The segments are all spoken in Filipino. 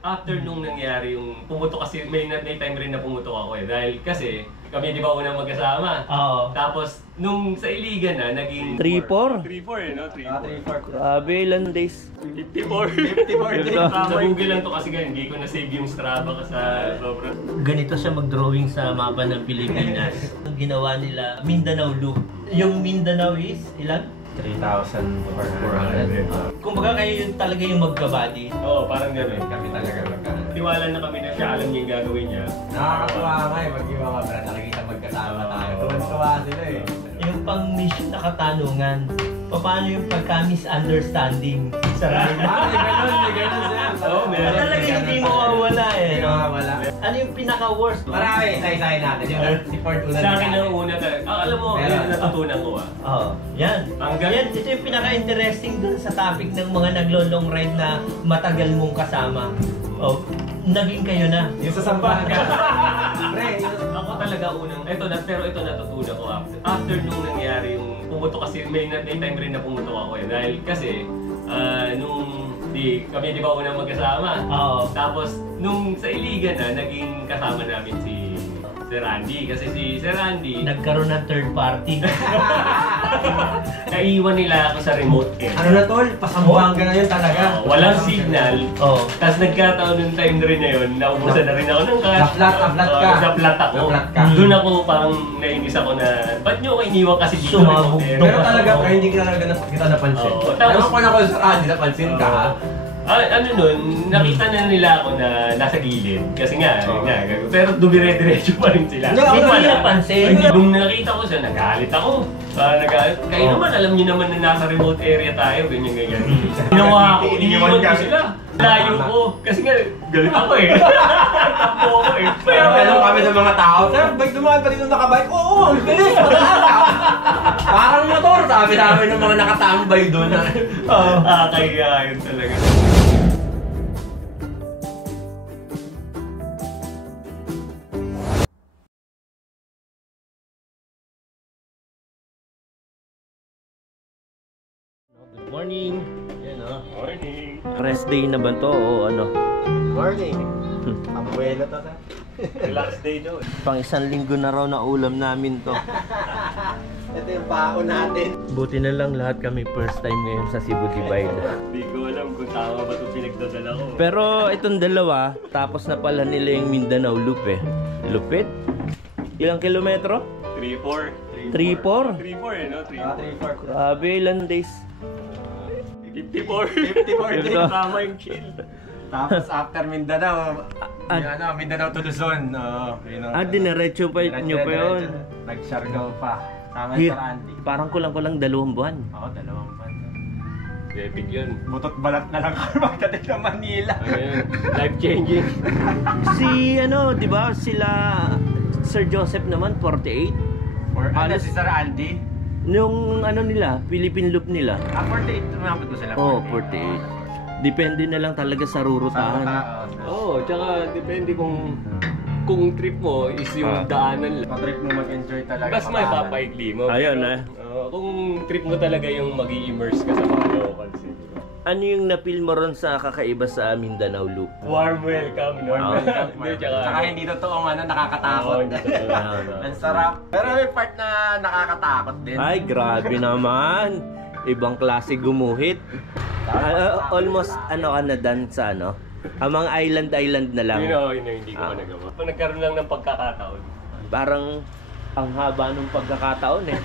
after nung nangyari yung pumutok kasi may time rin na pumutok ako eh. Dahil kasi kami di ba unang magkasama? Oo. Tapos nung sa Iligan na naging 3-4? 3-4 eh no? 3-4. Grabe, ilan days? 54 days. Sa-Google lang to kasi ganyan, hindi ko na-save yung Strava ka sa sobrang. Ganito siya mag-drawing sa mapa ng Pilipinas. Ang ginawa nila, Mindanao loop. Yung Mindanao is ilan? 3,400. Kumbaga kayo yung talaga yung magkabady. Oo, parang gano'n. Kami talaga magkano. Tiwala na kami na siya alam niya yung gagawin niya. Nakakatuwa nga eh, mag-iba ka brad, nakikita magkasama tayo. Tuwan-tuwa sila eh. Yung pang mission na katanungan, paano yung pagka-misunderstanding sa ride? May ganun sir. Oo, meron. Talaga hindi mawawala eh. Hindi No? mawawala. Ano yung pinaka-worst? Marami, isa-isahin natin. Yung si Ford una Sa akin ang una talaga. Alam mo, Meron. yun natutunan ko ah. Oo, yan. Yan, ito yung pinaka-interesting dun sa topic ng mga naglo-long ride na matagal mong kasama. Oh, naging kayo na. Yung sa sambahan ka. Pre, Ako talaga unang, pero ito natutunan ko after nung nangyari yung pumutok kasi may time rin na pumutok ako eh. Dahil kasi kami di ba unang magkasama? Oo. Tapos nung sa Iligan na naging kasama namin si Sir Andy kasi si Sir Andy Nagkaroon ng third party. naiwan nila ako sa remote area. ano na tol, pasambuhan ka na yun talaga. Walang signal. Oo. Tapos nagkataon nung time na rin na yun, naubusan na rin ako ng cash. Naplat ka. Naplat ako. Naplat ka. Doon ako parang nainis ako na, ba't nyo ako iniwan kasi dito Sumabog remote area? Pero talaga, pre, hindi ka talaga kita napansin. Oo. Tapos ko na ko sa Andy, napansin ka ha. Ano nun, nakita na nila ako na nasa gilid. Kasi nga, pero dumire-diretso pa rin sila. Hindi ko napansin. Nung nakita ko siya, nagalit ako. Nagalit. Kayo naman, alam niyo naman na nasa remote area tayo, ganyan-ganyan. Ginawa ako, iniwan ko sila. Layo ko. Kasi nga, galit ako eh. Takbo ako eh. Pero ganun kami sa mga tao. Sir, bike dumaan pa dito nakabike. Oo, ang bilis. Parang motor, sabi namin ng mga nakatambay doon. Kaya yun talaga. Good morning. Yan o. Morning. Rest day na ba to o ano? Morning. Abuelo to, sir. Relax day doon. Pang isang linggo na raw na ulam namin to. Ito yung baon natin. Buti na lang lahat kami first time ngayon sa Cebu Divide. Hindi ko alam kung tama ba itong pinagdadala ko. Pero itong dalawa, tapos na pala nila yung Mindanao Loop eh. Lupit? Ilang kilometro? 3-4. 3-4? 3-4 eh, no? 3-4. Grabe, ilan days? 54 days. Tama yung chill. Tapos after Mindanao, Mindanao to Luzon. Dinerecho pa nyo pa yun. Nag-Siargao pa. Tama yung Sir Andy. Parang kulang-kulang 2 buwan. Oo, 2 buwan. Epic yun. Butot balat na lang kami magdating sa Manila. Ano yun? Life-changing. Di ba, sila Sir Joseph naman, 48. Or si Sir Andy? Nung nila, Philippine Loop nila. 48, tumapit mo sila. Oo, 48. Depende na lang talaga sa rurutahan. Oo, tsaka depende kung trip mo is yung daanan lang. Pag-trip mo mag-enjoy talaga. Mas may papaigli mo. Ayun kung trip mo talaga yung mag-i-immerse ka sa mga locals. Ano yung na-feel mo ron sa kakaiba sa Mindanao Loop? Warm welcome, no? Tsaka hindi totoong nakakatakot. Oo, hindi totoo. Ang sarap. Pero may part na nakakatakot din. Ay, grabe naman. Ibang klase gumuhit. Almost ka na dan sa Amang island na lang. Hindi ko pa nagawa. Nagkaroon lang ng pagkakataon. Parang ang haba nung pagkakataon eh.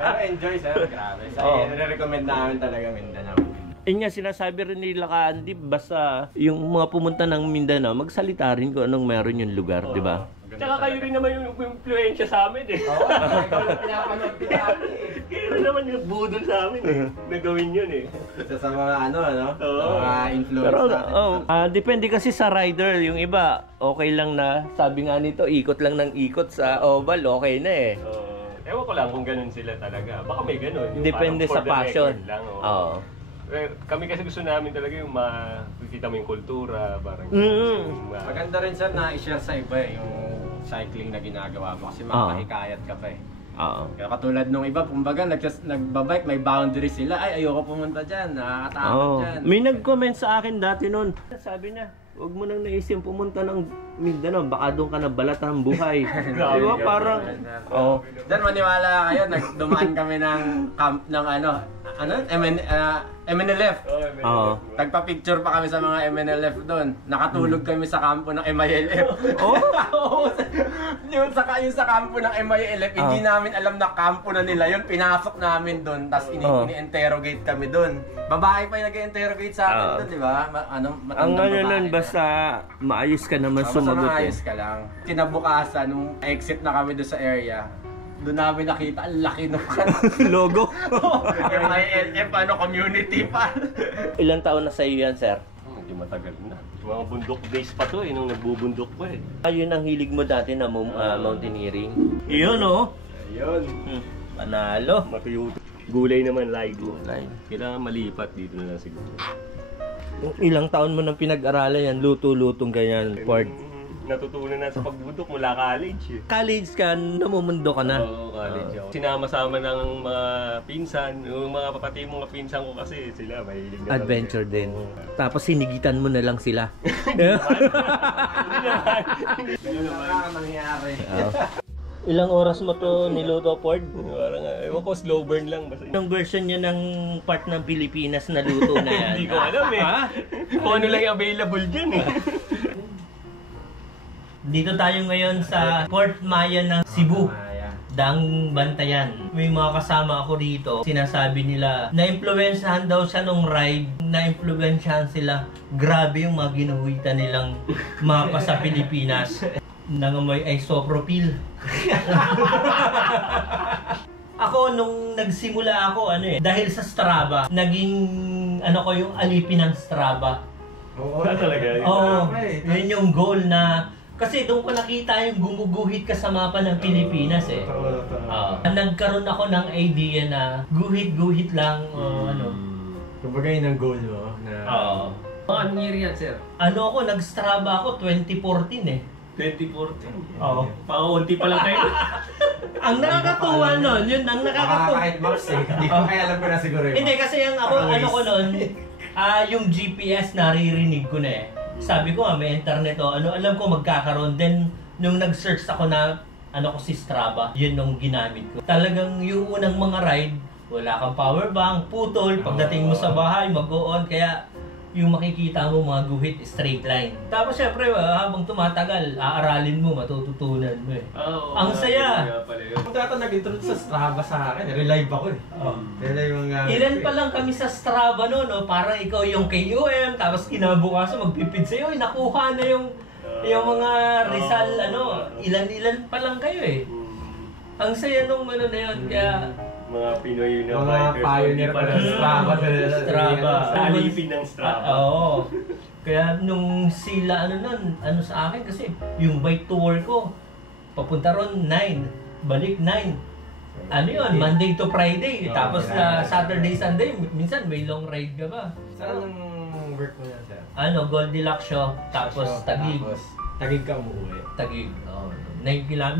Pero enjoy sir, grabe. Nire-recommend namin talaga Mindanao. Nga sinasabi rin nila ka Andy, basta yung mga pumunta ng Mindanao, magsalita rin kung anong meron yung lugar, di ba? Tsaka kayo rin naman yung influensya sa amin eh. Oo, pinapanood Kayo rin naman yung budol sa amin eh. Nagawin yun eh. Isa sa mga Oo. mga influence Pero natin. depende kasi sa rider. Yung iba, okay lang na, sabi nga nito, ikot lang ng ikot sa oval, okay na eh. Ewan ko lang kung ganun sila talaga. Baka may ganun. Yung Depende parang sa for the passion. record lang, Oo. Kami kasi gusto namin talaga yung makikita mo yung kultura, parang Maganda rin sir na i-share sa iba yung cycling na ginagawa mo kasi makakahikayat ka pa eh. Oo. Kaya katulad nung iba, kumbaga nagbabike, may boundary sila. Ay, ayoko pumunta dyan, nakakatakot dyan. May nag-comment sa akin dati noon. Sabi na, huwag mo nang naisip pumunta ng Mindanao, baka doon ka nabalatan ng buhay. Diba parang, oh. Then maniwala kayo, nagdumaan kami ng camp ng MNLF. Oo. Nagpa-picture pa kami sa mga MNLF doon. Nakatulog kami sa kampo ng MILF. Oh? yung sa kampo ng MILF, hindi namin alam na kampo na nila yun. Pinasok namin doon, tapos ini-interrogate kami doon. Babae pa yung nag-interrogate sa akin doon, di ba? Ang ano nun, basta maayos ka naman sumagot basta maayos ka lang. Kinabukasan, nung exit na kami doon sa area, doon namin nakita, ang laki ng logo. MILF, community pa. Ilang taon na sa iyo yan, sir? Hindi matagal na. Mga bundok days pa to nung nagbubundok pa Ayun ang hilig mo dati na mountaineering. Iyon oh. Ayun. Panalo. Matuyuto. Gulay naman, ligo. Kailangan malipat dito na lang siguro. Ilang taon mo nang pinag-aralan yan, luto-lutong ganyan, Ford? Natutunan na sa pagbundok mula college. College ka, namumundo ka na? Oo, college ako. Sinama-sama ng mga pinsan, yung mga papati mga pinsan ko kasi sila mahilig na Adventure din. Tapos sinigitan mo na lang sila. Ganun naman nangyari. Ilang oras mo to niluto, Ford? Parang, ewan ko, slow burn lang. Basta Anong version niya ng part ng Pilipinas na luto na yan? hindi ko alam Kung ano lang yung available dyan Dito tayo ngayon sa Port Maya ng Cebu. Dang Bantayan. May mga kasama ako dito. Sinasabi nila, na-influensyahan daw siya nung ride. Na-influensyahan sila. Grabe yung mga ginuhitan nilang mapa sa Pilipinas. Nangamoy isopropyl. Ako, nung nagsimula ako, dahil sa Strava, naging, ko yung alipin ng Strava. Oo, talaga. Oo, yun yung goal na, kasi doon ko nakita yung gumuguhit ka sa mapa ng Pilipinas nagkaroon ako ng idea na guhit-guhit lang, Kumbaga yun ang goal mo? Anong year yan, sir? Ako, nag-Strava ako 2014 2014? Oo. Pakaunti pa lang kayo. Ang nakakatuwa nun, yun ang nakakatuwa. Kahit maps hindi ko kaya alam ko na siguro yun. Hindi, kasi yung ko nun, yung GPS naririnig ko na Sabi ko may internet alam ko magkakaroon. Then, nung nag-search ako na, si Strava, yun nung ginamit ko. Talagang yung unang mga ride, wala kang power bank, putol, pagdating mo sa bahay, mag-on, kaya yung makikita mo mga guhit, straight line. Tapos syempre, habang tumatagal, aaralin mo, matututunan mo Ang saya! Kung dito nag-introduce sa Strava sa akin, relive ako Ilan pa lang kami sa Strava parang ikaw yung KUM, tapos kinabukasan magpipid sa'yo, nakuha na yung mga Rizal, ilan-ilan pa lang kayo Ang saya nung na yun, kaya mga Pinoy na mga pioneer pa ng Strava. Strava. Alipin ng Strava. Oo. Kaya nung sila sa akin kasi yung bike tour ko, papunta ron 9, balik 9. Yun, Monday to Friday. Tapos na Saturday, Sunday, minsan may long ride ka ba? Saan ang work mo yan, sir? Goldilocks Shop, tapos Taguig. Taguig ka umuwi? Taguig,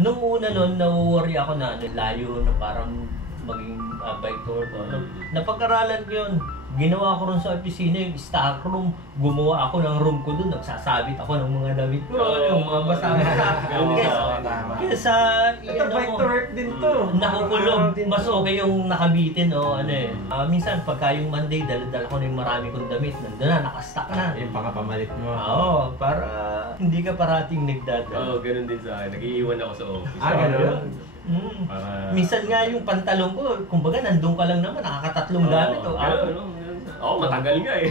Nung una na-worry ako na layo na parang maging bike tour ko. Napag-aralan ko yun. Ginawa ko rin sa opisina yung stock room. Gumawa ako ng room ko doon. Nagsasabit ako ng mga damit ko. Yung mga basa-basa. Kesa, ito bike to work din to. Nakukulog. Mas okay yung nakabitin minsan pagka yung Monday, dala-dala ko na yung marami kong damit. Nandun na, nakastock na. Yung pangapamalit mo. Para hindi ka parating nagdadala. Ganun din sa akin. Nag-iiwan ako sa office. Ganun? Minsan nga yung pantalon ko, kumbaga nandun ka lang naman, nakakatatlong gamit. Matagal nga di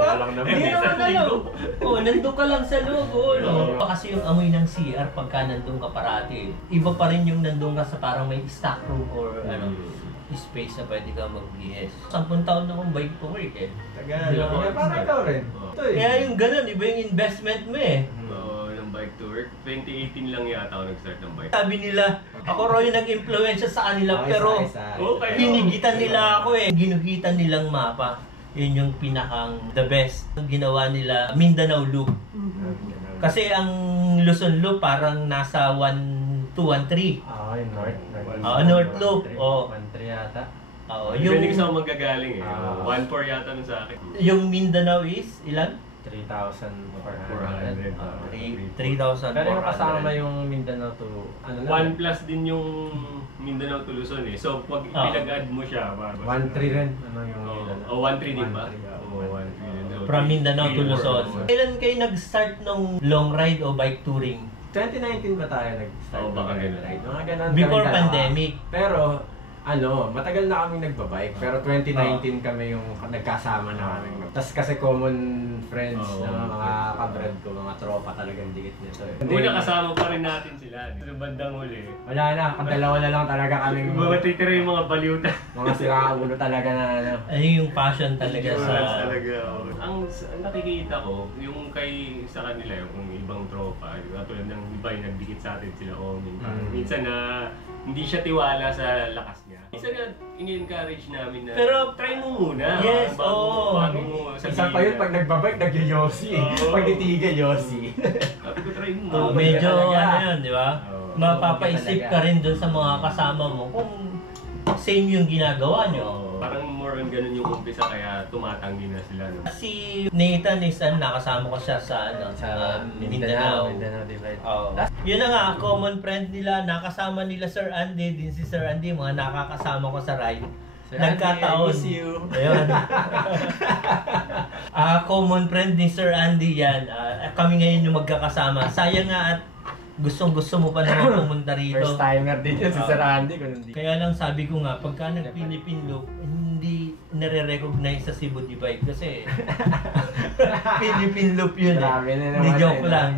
ba? Hindi naman alam. Nandun ka lang sa loob. Kasi yung amoy ng CR pagka nandun ka parati, iba pa rin yung nandun ka sa parang may stock room or space na pwede ka mag-BS. 10 taon na akong bike to work Tagal. Parang ikaw rin. Kaya yung ganun, iba yung investment mo bike to work. 2018 lang yata ako nag-start ng bike. Sabi nila, ako raw yung nag-influensya sa kanila, pero hinigitan nila ako Ginuhitan nilang mapa. Yun yung pinakang the best. Ginawa nila Mindanao Loop. Kasi ang Luzon Loop parang nasa 1213. Yung north. North Loop. Oh. 1-3 yata. Oo, Depende yung, ko saan magagaling eh. Ah. 1-4 yata nun sa akin. yung Mindanao is ilan? 3,400. 3,400. Pero yung kasama yung Mindanao to, ano lang? 1 plus din yung Mindanao to Luzon eh. So pag pinag-add mo siya, 1-3 rin. Ano yung Mindanao? Oh, 1-3 din ba? 1-3, Oo, 1-3 din. From Mindanao to 3-4. Luzon. Kailan kayo nag-start nung long ride o bike touring? 2019 ba tayo nag-start? Oo, baka ganun. Mga ganun. Before kami dalawa. pandemic. Pero, matagal na kaming nagbabike. Pero 2019 kami yung nagkasama na kami. Tapos kasi common friends na mga kabrad ko, mga tropa talagang dikit nito. Una kasama pa rin natin sila. Sa bandang huli. Wala na, dalawa na lang talaga kaming Matitira yung mga baliuta. mga siraulo talaga na ano. Ayun yung passion talaga sa... Talaga. Ang nakikita ko, yung kay sa kanila, yung ibang tropa, katulad ng iba yung nagdikit sa atin sila minsan na hindi siya tiwala sa lakas niya. Minsan na ini-encourage namin na Pero- try mo muna. Yes, bago mo sabihin Isa pa yun, na- pag nagbabike, nag-yosi. Oo. Pag titigil, yosi. Sabi ko, try mo. medyo talaga. ano yun, di ba? Oo. Mapapaisip Talaga. ka rin dun sa mga kasama mo kung same yung ginagawa nyo. Oo. Parang more on ganun yung umpisa kaya tumatanggi na sila. No? Si Nathan is nakasama ko siya sa Mindanao. Mindanao Divide. Oh. Yun na nga, common friend nila, nakasama nila Sir Andy, din si Sir Andy, mga nakakasama ko sa ride. Sir Nagkataon. Andy, I miss you. Ayun. Common friend ni Sir Andy yan. Kami ngayon yung magkakasama. Sayang nga at gustong-gusto mo pa naman pumunta rito. First timer din yun si Sir Andy. Kung hindi. Kaya lang sabi ko nga, pagka nag-Philippine Loop, hindi nare-recognize sa Cebu Divide kasi Philippine Loop yun Grabe na eh. naman. Hindi, joke lang.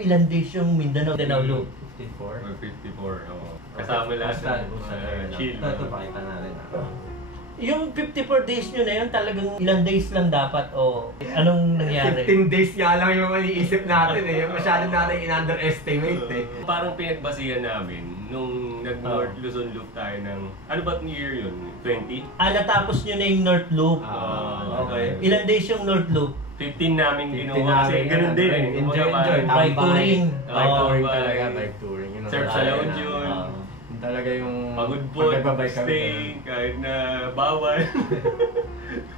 Ilan days yung Mindanao Loop? 54. Or 54. Oo. Kasama lahat sa chill. Ito, pakita natin. Yung 54 days nyo na yun, talagang ilang days lang dapat o anong nangyari? 15 days nga lang yung maliisip natin eh. Masyado natin in-underestimate eh. Parang pinagbasihan namin nung nag-North Luzon Loop tayo ng, ano ba't year yun? 20? Natapos nyo na yung North Loop. Okay. Ilang days yung North Loop? 15 namin 15 ginawa kasi namin ganun yan. din eh. Enjoy, Kumbaga, enjoy. parang Bike touring. Bike touring Oo, talaga, bike. bike touring. Yun ang Surf sa talaga. lounge yun. Yun talaga yung... Pagod po, pag nagbabike kami. stay, kahit na bawal.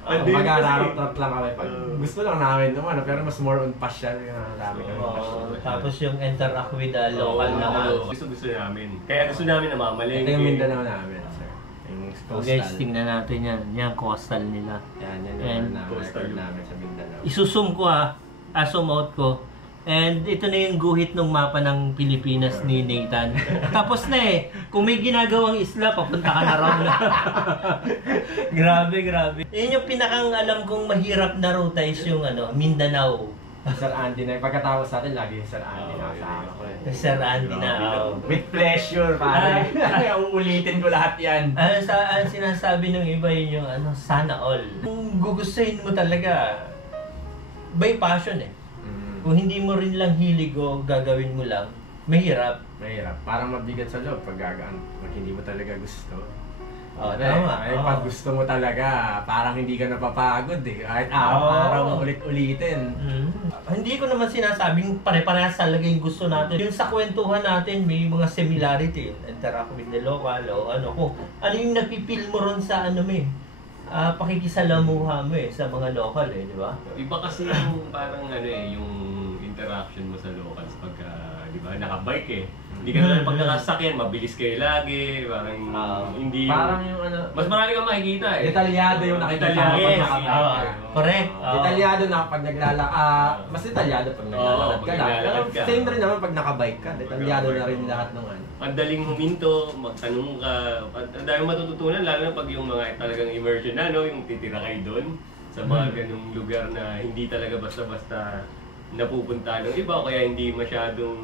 Mag-ararap-rap lang kami. Pag gusto lang namin naman, pero mas more on pasyal yung dami kami. Tapos yung interact with the local na Gusto namin. Kaya gusto namin na mamalengke. Ito yung Mindanao namin, sir. Yung So guys, tingnan natin yan. Yan, coastal nila. Yan And yung record namin sa Mindanao. Isusum ko zoom out ko. And ito na yung guhit ng mapa ng Pilipinas ni Nathan. Tapos na eh. Kung may ginagawang isla, papunta ka na raw na. Grabe. Yun yung pinakang alam kong mahirap na ruta is yung Mindanao. Sir Andy na, pagkatapos natin, lagi yung Sir Andy na kasama ko eh. Sir Andy na. With pleasure, pare. Uulitin ko lahat yan. Ano sinasabi ng iba yun yung sana all. Kung gugustuhin mo talaga, by passion eh. Kung hindi mo rin lang hilig o gagawin mo lang, mahirap. Mahirap. Parang mabigat sa loob pag gagaan. Pag hindi mo talaga gusto. Tama. Pag gusto mo talaga, parang hindi ka napapagod eh. Kahit araw-araw mo ulit-ulitin. Hindi ko naman sinasabing pare-parehas talaga yung gusto natin. Yung sa kwentuhan natin, may mga similarity. Interact with the local o kung ano yung napipil mo ron sa pakikisalamuha mo sa mga local di ba? Iba kasi yung parang yung interaction mo sa locals pagka, di ba, nakabike eh. Hindi ka naman pag nakasakyan, mabilis kayo lagi, parang hindi Parang yung mas marami kang makikita eh. detalyado yung nakikita mo pag Yes, nakabike. correct. Detalyado na pag mas detalyado pag naglalakad ka lang. Pero same rin naman pag nakabike ka, detalyado na rin lahat ng Ang daling huminto, magtanong ka, ang daming matututunan, lalo na pag yung mga talagang immersion na, yung titira kayo doon sa mga ganung lugar na hindi talaga basta-basta napupunta ng iba o kaya hindi masyadong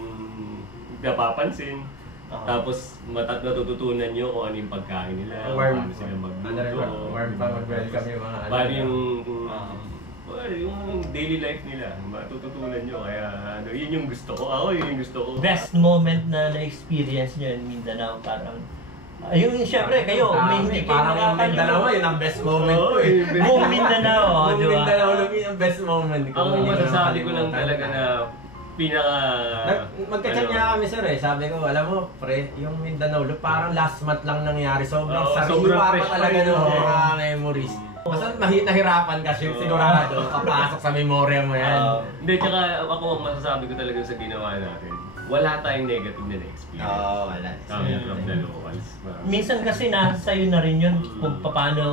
napapansin. Tapos natututunan nyo kung ano yung pagkain nila, warm paano sila magluto, warm pa mag-welcome yung mga paano yung daily life nila, matututunan nyo. Kaya yun yung gusto ko. Yun yung gusto ko. Best moment na na-experience nyo in Mindanao, parang yung syempre kayo, may hindi kayo parang yung Mindanao yun ang best moment ko eh. Buong Mindanao, di ba? Mindanao lang yun ang best moment ko. Ako masasabi ko lang talaga na Magka-chat niya kami sir eh. Sabi ko, alam mo, pre, yung Mindanao Loop parang last month lang nangyari. Sobrang sariwa pa talaga ng mga memories. Basta nahirapan kasi sigurado kapasok sa memorya mo yan. Hindi, tsaka ako ang masasabi ko talaga sa ginawa natin. Wala tayong negative na experience. Oo, wala. Kami from the locals. Minsan kasi nasa sa'yo na rin yun kung paano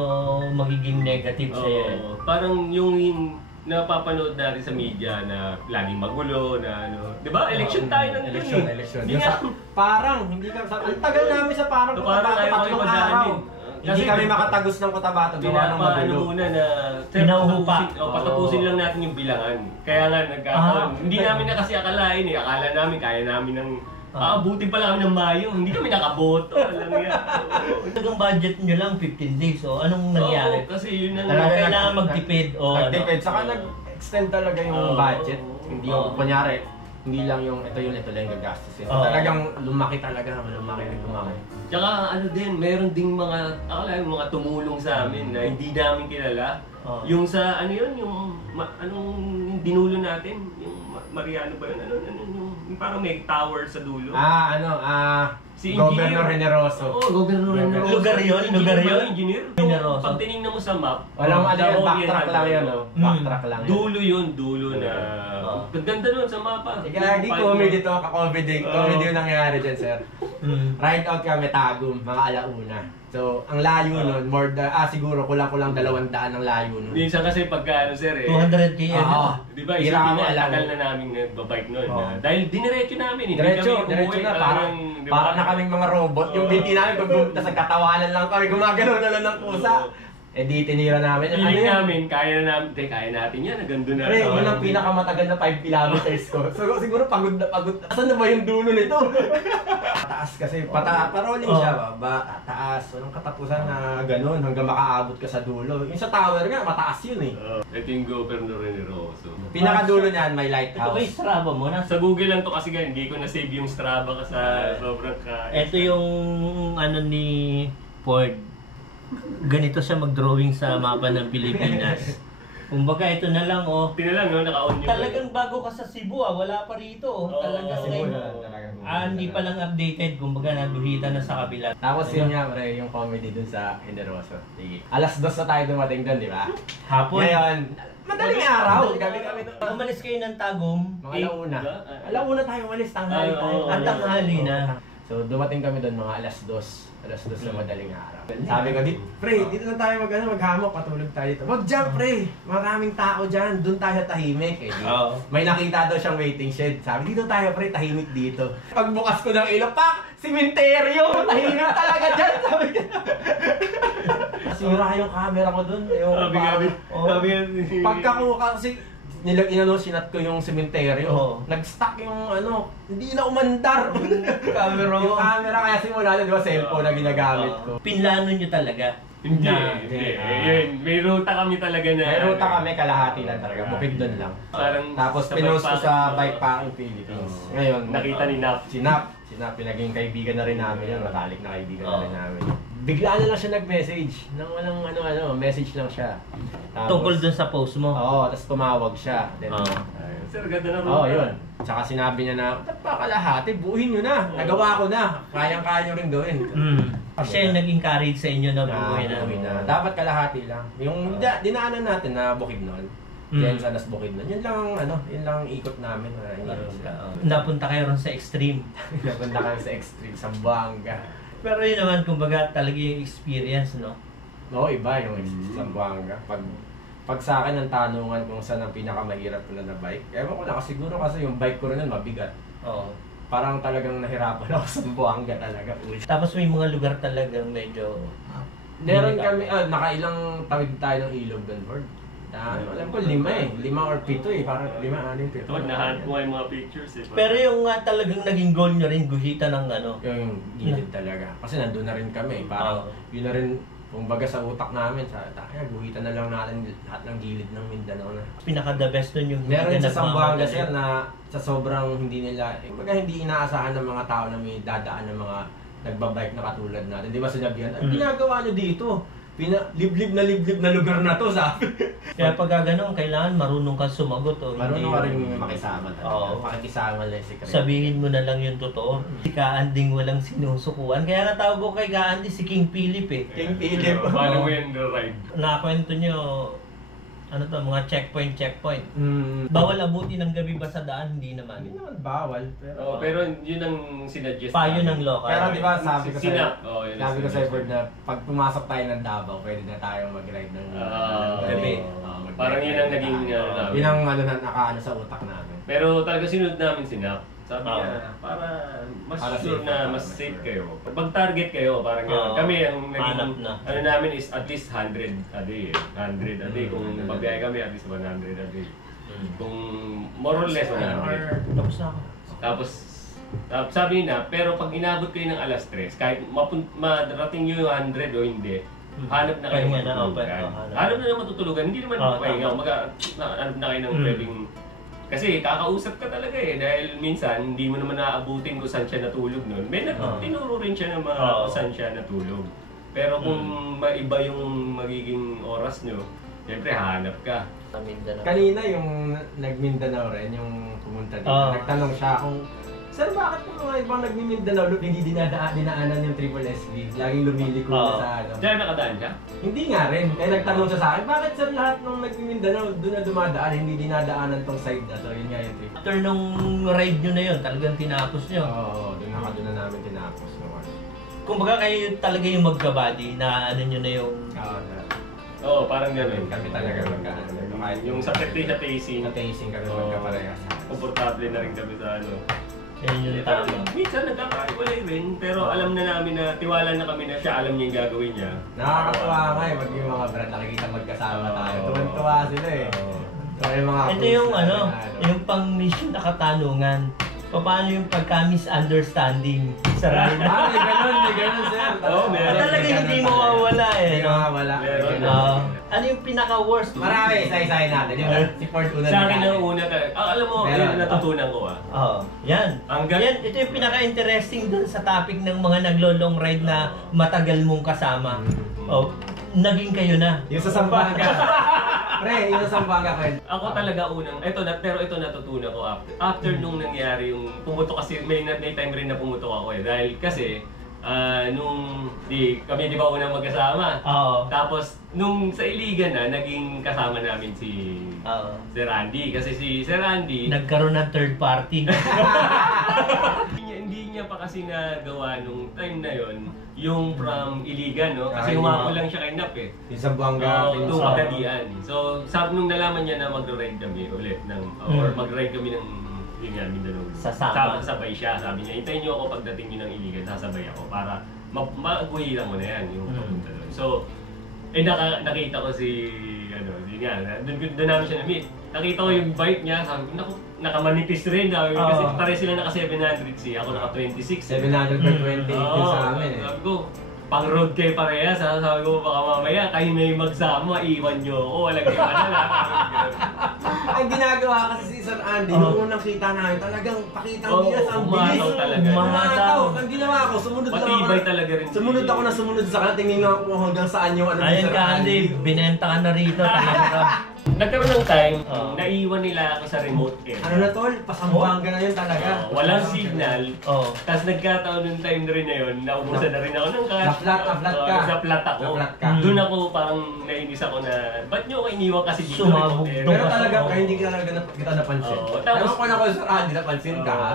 magiging negative sa'yo. Parang yung napapanood natin sa media na laging magulo, na ano. Di ba? Election tayo ng election. Hindi nga. Parang, hindi ka sa... Ang tagal namin sa parang Cotabato, tatlong araw. Hindi kami makatagos ng Cotabato, gawa ng magulo. Muna na patapusin lang natin yung bilangan. Kaya nga nagkakaroon. Hindi namin na kasi akalain eh. Akala namin kaya namin ng abutin pala kami ng Mayo. Hindi kami nakaboto. Alam yan. Ang budget nyo lang 15 days. O anong nangyari? Kasi yun na kailangan magtipid. Nagtipid. Saka nag-extend talaga yung budget. Hindi yung, kunyari, hindi lang yung ito lang yung gagastusin. Talagang lumaki talaga. Lumaki. Tsaka ano din, meron ding mga, yung mga tumulong sa amin na hindi namin kilala. Yung sa, ano yun, anong dinulo natin? Yung Mariano ba yun? Yung parang may tower sa dulo. Si Governor Generoso. Oo, Governor Generoso. Lugar yun? Engineer. Generoso. Pag tinignan mo sa map, walang backtrack lang yun. Backtrack lang yun. Dulo na. Ganda nun sa mapa. Lagi comedy to, ka-comedy yung nangyari dyan, sir. Ride out kami, Tagum, mga alauna. So, ang layo nun, siguro kulang-kulang 200 ang layo nun. Minsan kasi pagka, sir 200 km. Di ba, isipin na, tagal na namin nagbabike nun. Dahil diniretso namin, hindi kami umuwi. Parang na kaming mga robot. Yung binti namin, pag nagkatawanan lang kami, gumagano na lang ng pusa. Di tinira namin. Feeling namin, kaya natin yan, nagando na. Pre, yun ang pinakamatagal na 5 kilometers ko. So, siguro pagod na pagod. Asan na ba yung dulo nito? Taas kasi, paroling siya ba? Taas. Walang katapusan na ganun hanggang makaabot ka sa dulo. Yung sa tower nga, mataas yun eh. Ito yung Governor Generoso. Pinakadulo niyan, may lighthouse. Ito ba yung Strava mo? Sa Google lang to kasi hindi ko na-save yung Strava ka sa sobrang Ito yung ni Ford. Ganito siya mag-drawing sa mapa ng Pilipinas. Kumbaga ito na lang Tinalang naka-on yung talagang bago ka sa Cebu wala pa rito hindi pa lang updated, kumbaga naguhitan na sa kabila. Tapos yun nga pre, yung comedy dun sa Generoso. Sige. 2:00 na tayo dumating dun, di ba? Hapon. Ngayon, madaling araw. Gabi dun. Umalis kayo ng Tagum. Mga alauna tayo umalis, tanghali tayo. At tanghali na. So dumating kami doon mga 2:00 na madaling araw. Sabi ko, pre, dito na tayo maghamok, patulog tayo dito. Wag dyan, pre, maraming tao dyan, doon tayo tahimik. May nakita daw siyang waiting shed. Sabi, dito tayo, pre, tahimik dito. Pagbukas ko ng ilaw, simenteryo, tahimik talaga dyan. Sabi ko. Sira yung camera ko doon. Pagkakuha kasi, sinat ko yung sementeryo. Nag-stuck yung hindi na umandar. Camera mo. Yung camera kaya simula na, di ba, cellphone na ginagamit ko. Pinlano nyo talaga? Hindi. May ruta kami talaga na. May ruta kami, kalahati lang talaga. Bukid doon lang. Tapos pinost ko sa Bikepacking Philippines. Ngayon, nakita ni Nap. Si Nap, pinaging kaibigan na rin namin yun. Matalik na kaibigan na rin namin. Bigla na lang siya nag-message. Nang walang message lang siya. Tapos, tungkol dun sa post mo? Oo, tapos tumawag siya. Then, Sir, ganda na ruta. yun. Tsaka sinabi niya na, ba't pa kalahati? Buuin nyo na. Nagawa ko na. Kayang-kaya nyo rin gawin. Siya yung nag-encourage sa inyo na buuin na. Dapat kalahati lang. Yung dinaanan natin na Bukidnon. Yan sa Las Bukidnon. Yun lang ang ikot namin. Napunta kayo ron sa extreme. Napunta kayo sa extreme, sa Buanga. Pero yun naman, kumbaga talaga yung experience, no? Oo, iba yung sa Buanga. Pag sa akin ang tanungan kung saan ang pinakamahirap ko na bike, ewan ko lang, siguro kasi yung bike ko rin nun mabigat. Oo. Parang talagang nahirapan ako sa Buanga talaga. Tapos may mga lugar talagang medyo... Meron kami, nakailang tawid tayo ng ilog doon, Ford. Alam ko 5 or 7 parang 5, 6, 7. Nahanap ko yung mga pictures Pero yung talagang naging goal nyo rin, guhitan ng Yung gilid talaga. Kasi nandun na rin kami, parang yun na rin, kumbaga sa utak namin, guhitan na lang natin lahat ng gilid ng Mindanao na. Pinaka-the best nun yung... Meron sa Zamboanga sir na sa sobrang hindi nila, hindi inaasahan ng mga tao na may dadaan ng mga nagbabike na katulad natin. Di ba sinabihan, ang ginagawa nyo dito? liblib na lugar na to, sabi. Kaya pag gano'n, kailangan marunong kang sumagot o Marunong ka rin hindi. makisama talaga. Oo. Pakikisama lang si Chris. Sabihin mo na lang yung totoo. Si Kaanding walang sinusukuan. Kaya natawag ko kay Kaandi si King Philip eh. King Philip. Paano mo yung ride? Nakakwento nyo, ano to, mga checkpoint. Bawal abutin ng gabi ba sa daan? Hindi naman. Hindi naman bawal. Pero yun ang sinuggest. Payo ng local. Pero di ba sabi ko sa'yo, yun ang sabi ko sa'yo, sinaggest. Bird, na pag pumasok tayo ng Davao, pwede na tayo mag-ride ng gabi. Parang yun ang naging namin. Yun ang nakaano sa utak namin. Pero talaga sinunod namin si Nak. Sabi Oo. niya, para mas Para sure safe, na para mas mas safe sure. kayo. Pag target kayo, parang gano'n. Oo. Kami ang naging, Hanap na. ano namin is at least 100 a day. 100 a day. Kung pagbiyahe kami, at least 100 a day. Kung more or less 100. Tapos na ako. Tapos sabi na, pero pag inabot kayo ng alas 3, kahit marating nyo yung 100 o hindi, hanap na kayo Pahinga na, matutulugan. hanap. Hanap na naman matutulugan, hindi naman pahinga. Hanap na kayo ng pwedeng... Kasi kakausap ka talaga eh, dahil minsan hindi mo naman naaabutin kung saan siya natulog nun. May tinuro rin siya na kung saan siya natulog. Pero kung maiba yung magiging oras nyo, siyempre hahanap ka. Mindanao. Kanina yung nag-Mindanao rin, yung pumunta dito, nagtanong siya kung, Sir, bakit po mga ibang nag-Mindanao hindi dinaanan yung Triple SB? Laging lumiliko sa ano. Diyan nakadaan siya? Hindi nga rin. Eh nagtanong siya sa akin, bakit sir lahat ng nag-Mindanao doon na dumadaan, hindi dinadaanan tong side na to? Yun nga yung trip. After nung ride nyo na yun, talagang tinapos nyo. Oo, doon na namin tinapos naman. Kumbaga kayo talaga yung magkabody na ano nyo na yung... Oo, parang gano'n. Kami talaga magkaano. Yung sa tasting, Sa tasting kami magkaparehas. komportable na rin kami sa ano. Yan yung tama. Minsan nagkakaiwalay rin, pero alam na namin na tiwala na kami na siya alam niya yung gagawin niya. Nakakatuwa nga eh, pag yung mga brad nakikita magkasama tayo. Tuwan-tuwa sila eh. So, yung mga Ito yung ano, yung pang mission na katanungan. Paano yung pagka-misunderstanding sa ride? May ganun sir. Oo, meron. Talaga hindi mawawala eh. Hindi mawawala. Meron. Ano yung pinaka-worst? Marami, isa-isahin natin. Yung si Ford una Sa akin ang una talaga. Alam mo, Meron. yun natutunan ko Yan. Hanggang- Yan, ito yung pinaka-interesting dun sa topic ng mga naglo-long ride na matagal mong kasama. Naging kayo na. Yung sa Sambuanga. Pre, yung sa Sambuanga ko. Ako talaga unang, pero ito natutunan ko after nung nangyari yung pumutok kasi may time rin na pumutok ako eh. Dahil kasi kami di ba unang magkasama. Oo. Tapos nung sa Iligan na naging kasama namin si Randy kasi si Sir Randy Nagkaroon ng third party. hindi niya pa kasi nagawa nung time na yon yung from Iligan, no? Kasi Ay, humako lang siya kay Nap eh. Yung Sambuanga. Doon Pagadian. So, nung nalaman niya na mag-ride kami ulit or mag-ride kami ng yun nga, Mindanao. Sabay siya. Sabi niya, hintayin niyo ako pagdating niyo ng Iligan, sasabay ako para maguhilan mo na yan yung papunta doon. So, nakita ko yun nga, doon namin siya na-meet. Nakita ko yung bike niya, sabi ko, naku, nakamanipis rin. Kasi pare sila naka 700C, ako naka 26. 700 per 20 sa amin eh. Sabi ko, pang road kayo parehas. Sabi ko, baka mamaya kayo na yung magsama, iwan nyo ako. Walang iwan na lang. Ang ginagawa kasi si Sir Andy, nung unang kita namin, talagang pakitang bilas ang bilis. Umataw talaga. Umataw. Ang ginawa ko, sumunod lang ako. Matibay talaga rin. Sumunod ako na sumunod sa kanya, tingin nga ako hanggang saan yung ano ni Ayun Sir ka, Andy, binenta ka na rito. Talaga. Nagkaroon ng time, naiwan nila ako sa remote area. Ano na tol, Pasambuanga na yun talaga. Walang signal. Oo. Tapos nagkataon ng time na rin na yun, naubusan na rin ako ng cash. Na-flat ka. Na-flat ako. Na-flat ka. Doon ako parang nainis ako na, ba't nyo ako iniwan kasi dito? Sumabog remote area? Pero talaga, hindi kita napansin. Oo, tapos- Ewan ko na ko Sir Andy, napansin ka ha?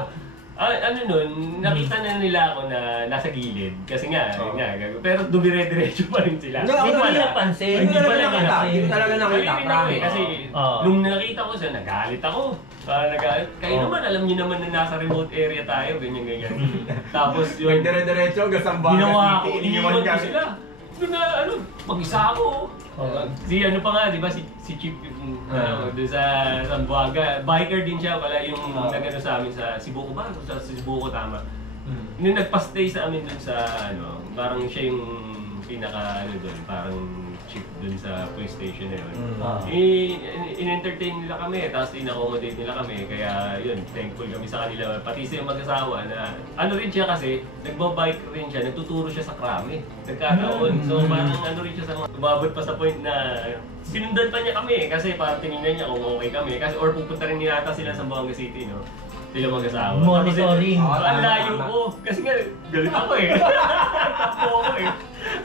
Ano nun, nakita na nila ako na nasa gilid. Kasi nga, yun nga, pero dumire-diretso pa rin sila. Hindi mo napansin. Hindi Hindi talaga pala nakita. napansin. Hindi talaga nakita. Ayun din ako eh, kasi Oo. nung nakita ko siya, nagalit ako. Nagalit. Kayo naman, alam niyo naman na nasa remote area tayo, ganyan. Tapos May yun, dire-diretso hanggang Sambuanga ginawa ko, City, iniwan ko kami. sila. Doon na, mag-isa ako. Si ano pa nga, di ba, si Chief, doon sa Zamboanga, biker din siya pala yung nagano sa amin sa Cebu ba? Sa Cebu tama. Nung nagpa-stay sa amin doon sa parang siya yung pinaka doon, parang shift dun sa police station na yun. Ah. In-entertain nila kami, tapos in-accommodate nila kami. Kaya yun, thankful kami sa kanila. Pati siya mag-asawa na, ano rin siya kasi, nagbabike rin siya, nagtuturo siya sa krami. Nagkataon. So parang ano rin siya sa mga, umabot pa sa point na, sinundan pa niya kami kasi para tinignan niya kung okay kami. Kasi, or pupunta rin nilata sila sa Buanga City, no? Sila mag-asawa. Monitoring. Ang layo ko. Kasi nga, galit ako eh. Tapo ako eh.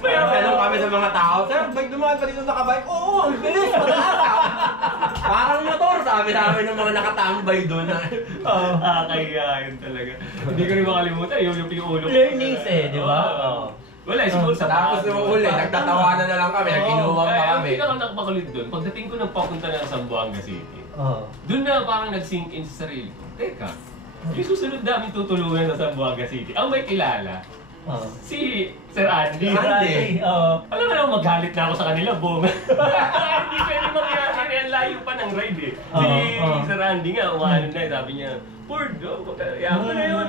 Pero kami sa mga tao, sir, bike dumaan pa dito nakabike. Oo, ang bilis, mataas. Parang motor, sabi namin ng mga nakatambay doon. Kaya yun talaga. Hindi ko rin makalimutan, yung ulo ko. Learnings eh, di ba? Wala, siguro sa Tapos nung uli, nagtatawanan na lang kami, nag-inuwang pa kami. Hindi ka nakapakulit doon. Pagdating ko ng papunta na sa Buanga City, Oo. doon na parang nag-sink in sa sarili ko. Teka, yung susunod namin tutulungan sa Buanga City, ang may kilala, si Sir Andy. Andy. Alam mo naman, magalit na ako sa kanila, boom. Hindi pwede mangyari, ang layo pa ng ride eh. Si Sir Andy nga, umano na eh, sabi niya, Ford, yaman na yun,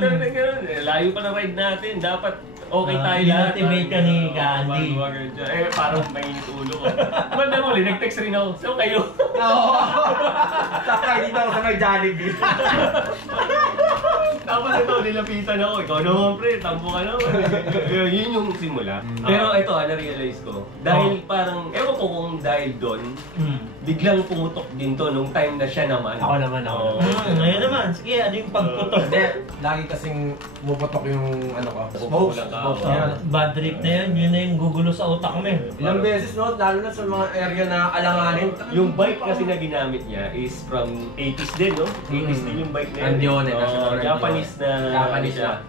layo pa ng ride natin, dapat okay tayo lahat. I-motivate ka ni Andy. Parang mainit ulo ko. Banda mo, nag-text rin ako, so kayo. Oo. Sakay dito ako sa may Jollibee. Tapos ito, nilapitan ako. Ikaw naman, pre, tambo ka naman. Yun yung simula. Pero ito, na-realize ko. Dahil parang, ewan ko kung dahil doon, biglang pumutok din to nung time na siya naman. Ako naman. Ngayon naman, sige, ano yung pagputok? Hindi, lagi kasing pumuputok yung ano ko. Spokes. Bad trip na yun na yung gugulo sa utak mo eh. Ilang beses no, lalo na sa mga area na alanganin. Yung bike kasi na ginamit niya is from 80s din, no? 80s din yung bike na yun. Andione, national Japanese na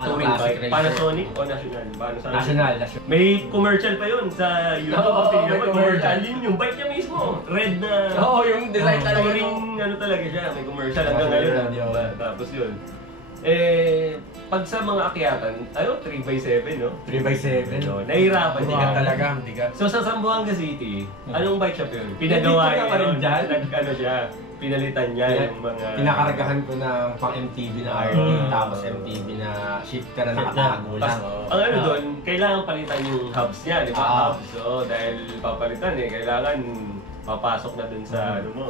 touring classic bike. racer. Panasonic o national? National. May commercial pa yun sa YouTube. Oo, may commercial. Yun yung bike niya mismo. Red na. Oo, yung design talaga. Touring ano talaga siya. May commercial hanggang ngayon. Tapos yun. Pag sa mga akyatan, 3x7, no? 3x7. No, nahihirapan Hindi ka niya. talaga, hindi ka. So sa Zamboanga City, anong bike shop yun? Pinagawa Nandito ka pa niya rin yun. dyan? Ano siya, pinalitan niya yung mga... Pinakaragahan ko ng pang MTV na RD, tapos MTV na shift ka na nakatago lang. Ang ano doon, kailangan palitan yung hubs niya, di ba? Hubs, so dahil papalitan kailangan papasok na dun sa ano mo.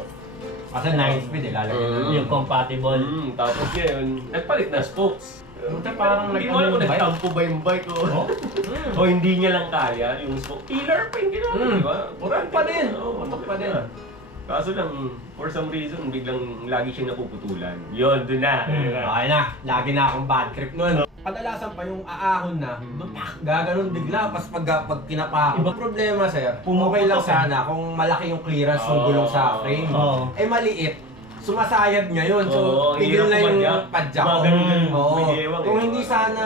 Kasi 9-speed lalagyan na. Yung compatible. Tapos ngayon, nagpalit na spokes. Buti parang hindi mo alam kung bike. nagtampo ba yung bike o hindi niya lang kaya yung spoke. Killer pa yung ginawa, di ba? Putok pa din. Putok pa din. Kaso lang, for some reason, biglang lagi siyang napuputulan. Yun, dun na. Okay na, lagi na akong bad trip nun. Kadalasan pa yung aahon na, gaganon bigla, pas pag kinapa. Ibang problema sir, okay lang sana kung malaki yung clearance ng gulong sa frame. Maliit, sumasayad ngayon, so tigil na yung padjak ko. Kung hindi sana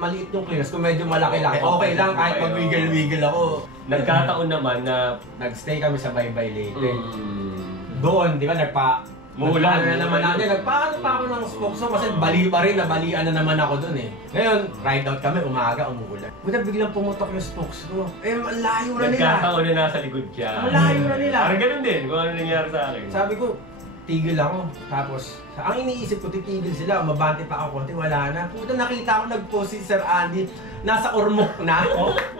maliit yung clearance, kung medyo malaki-laki, okay lang kahit mag-wiggle-wiggle ako. Nagkataon naman na nag-stay kami sa Baybay Leyte. Doon, di ba, Muulan na naman natin. Nagpaano pa ako ng spokes kasi bali pa rin, nabalian na naman ako dun eh. Ngayon, ride out kami, umaga, umuulan. Buta biglang pumutok yung spokes ko. Ang layo na nila. Nagkataon na nasa likod siya. Ang layo na nila. Parang ganun din, kung ano nangyari sa akin. Sabi ko, tigil ako. Tapos, ang iniisip ko, titigil sila, mabante pa ako konti, wala na. Puta, nakita ko nag-post si Sir Andy, nasa Ormoc na.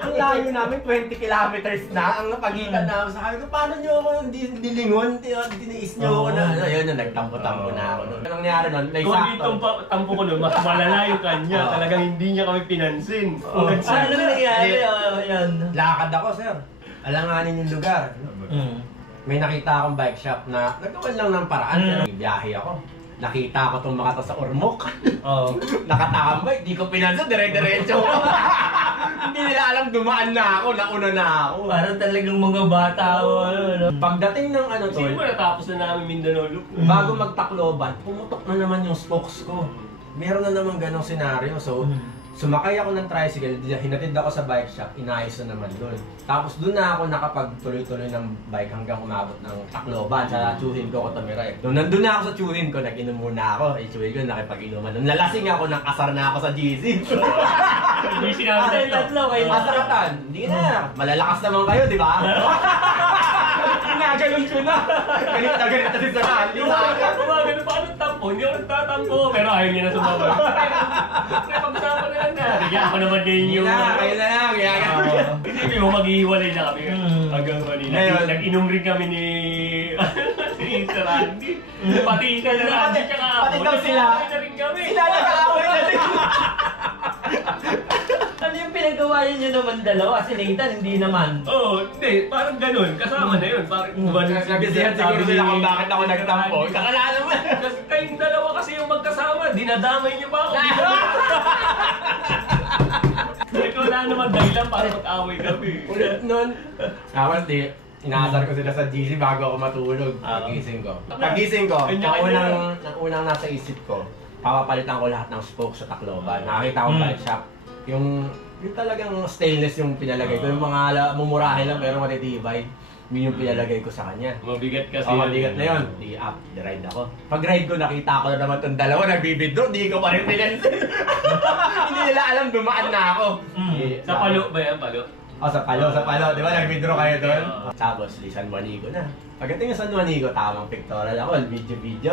Ang layo namin, 20 kilometers na. Ang napagitan na. Sabi ko, paano nyo ako dilingon? Tiniis nyo ako na. Ayun, nagtampo-tampo na ako. Anong nangyari nun? Kung ditong tampo ko nun, mas malala yung kanya. Talagang hindi niya kami pinansin. Ano nangyari? Lakad ako, sir. Alanganin yung lugar. May nakita akong bike shop na nagkawan lang ng paraan. Pero biyahe ako. Nakita ko itong makata sa Ormoc. Nakatambay, di ko pinansin, dire-diretso. Hindi nila alam, dumaan na ako, nauna na ako. Parang talagang mga bata o ano. Pagdating ng ano to, Siguro natapos na namin Mindanao Loop. bago magtakloban, pumutok na naman yung spokes ko. Meron na naman ganong senaryo. So, sumakay ako ng tricycle, hinatid ako sa bike shop, inayos na naman doon. Tapos doon na ako nakapagtuloy-tuloy ng bike hanggang umabot ng Tacloban sa Chuhin ko, Cotamiraya. Nung nandun na ako sa Chuhin ko, nag-inom muna ako. Chuhin ko, nakipag-inuman. Nung nalasing ako, nakasar na ako sa GC. Hindi sinabi Tatlo kayo. Asaratan, hindi na. Malalakas naman kayo, di ba? Ginaganon ko na. Galit na si Sir Andy. Gumagano pa anong tampo? hindi ako nagtatampo. Pero ayaw niya na sumama. Pre, pag-usapan na lang na. Kaya ako naman din yung... Kayo na lang, Hindi mo maghihiwalay na kami. Hanggang kanina. Nag-inom rin kami ni... si Sir Andy. Pati ka na Randy tsaka ako. Pati daw sila. Nag-aaway na rin kami. Sila nag-aaway na rin. Ano yung pinagawa niyo naman dalawa? Si Nathan, hindi naman. Oo, hindi. Parang ganun. Kasama na yun. Parang Nagkasihan siguro sila kung bakit ako nagtampo. Kakalanan mo. Kasi kayong dalawa kasi yung magkasama. Dinadamay niyo ba ako? Ito wala naman dahilan para mag-away kami. Ulit nun. Tapos inaasar ko sila sa GC bago ako matulog. Pagising ko. Ang unang nasa isip ko, papapalitan ko lahat ng spokes sa Tacloban. Nakakita ko bike shop. Yung talagang stainless yung pinalagay ko. Yung mga mumurahin lang pero matitibay. Yun yung pinalagay ko sa kanya. Mabigat kasi. Mabigat na yun. Di-ride ako. Pag ride ko, nakita ko na naman itong dalawa, nagbibidro, di ko pa rin pinansin. Hindi nila alam, dumaan na ako. Sa Palo ba yan? Palo? Sa Palo. Di ba nagbidro kayo doon? Tapos, di San Juanico na. Pagdating sa San Juanico, tamang pictorial ako, video.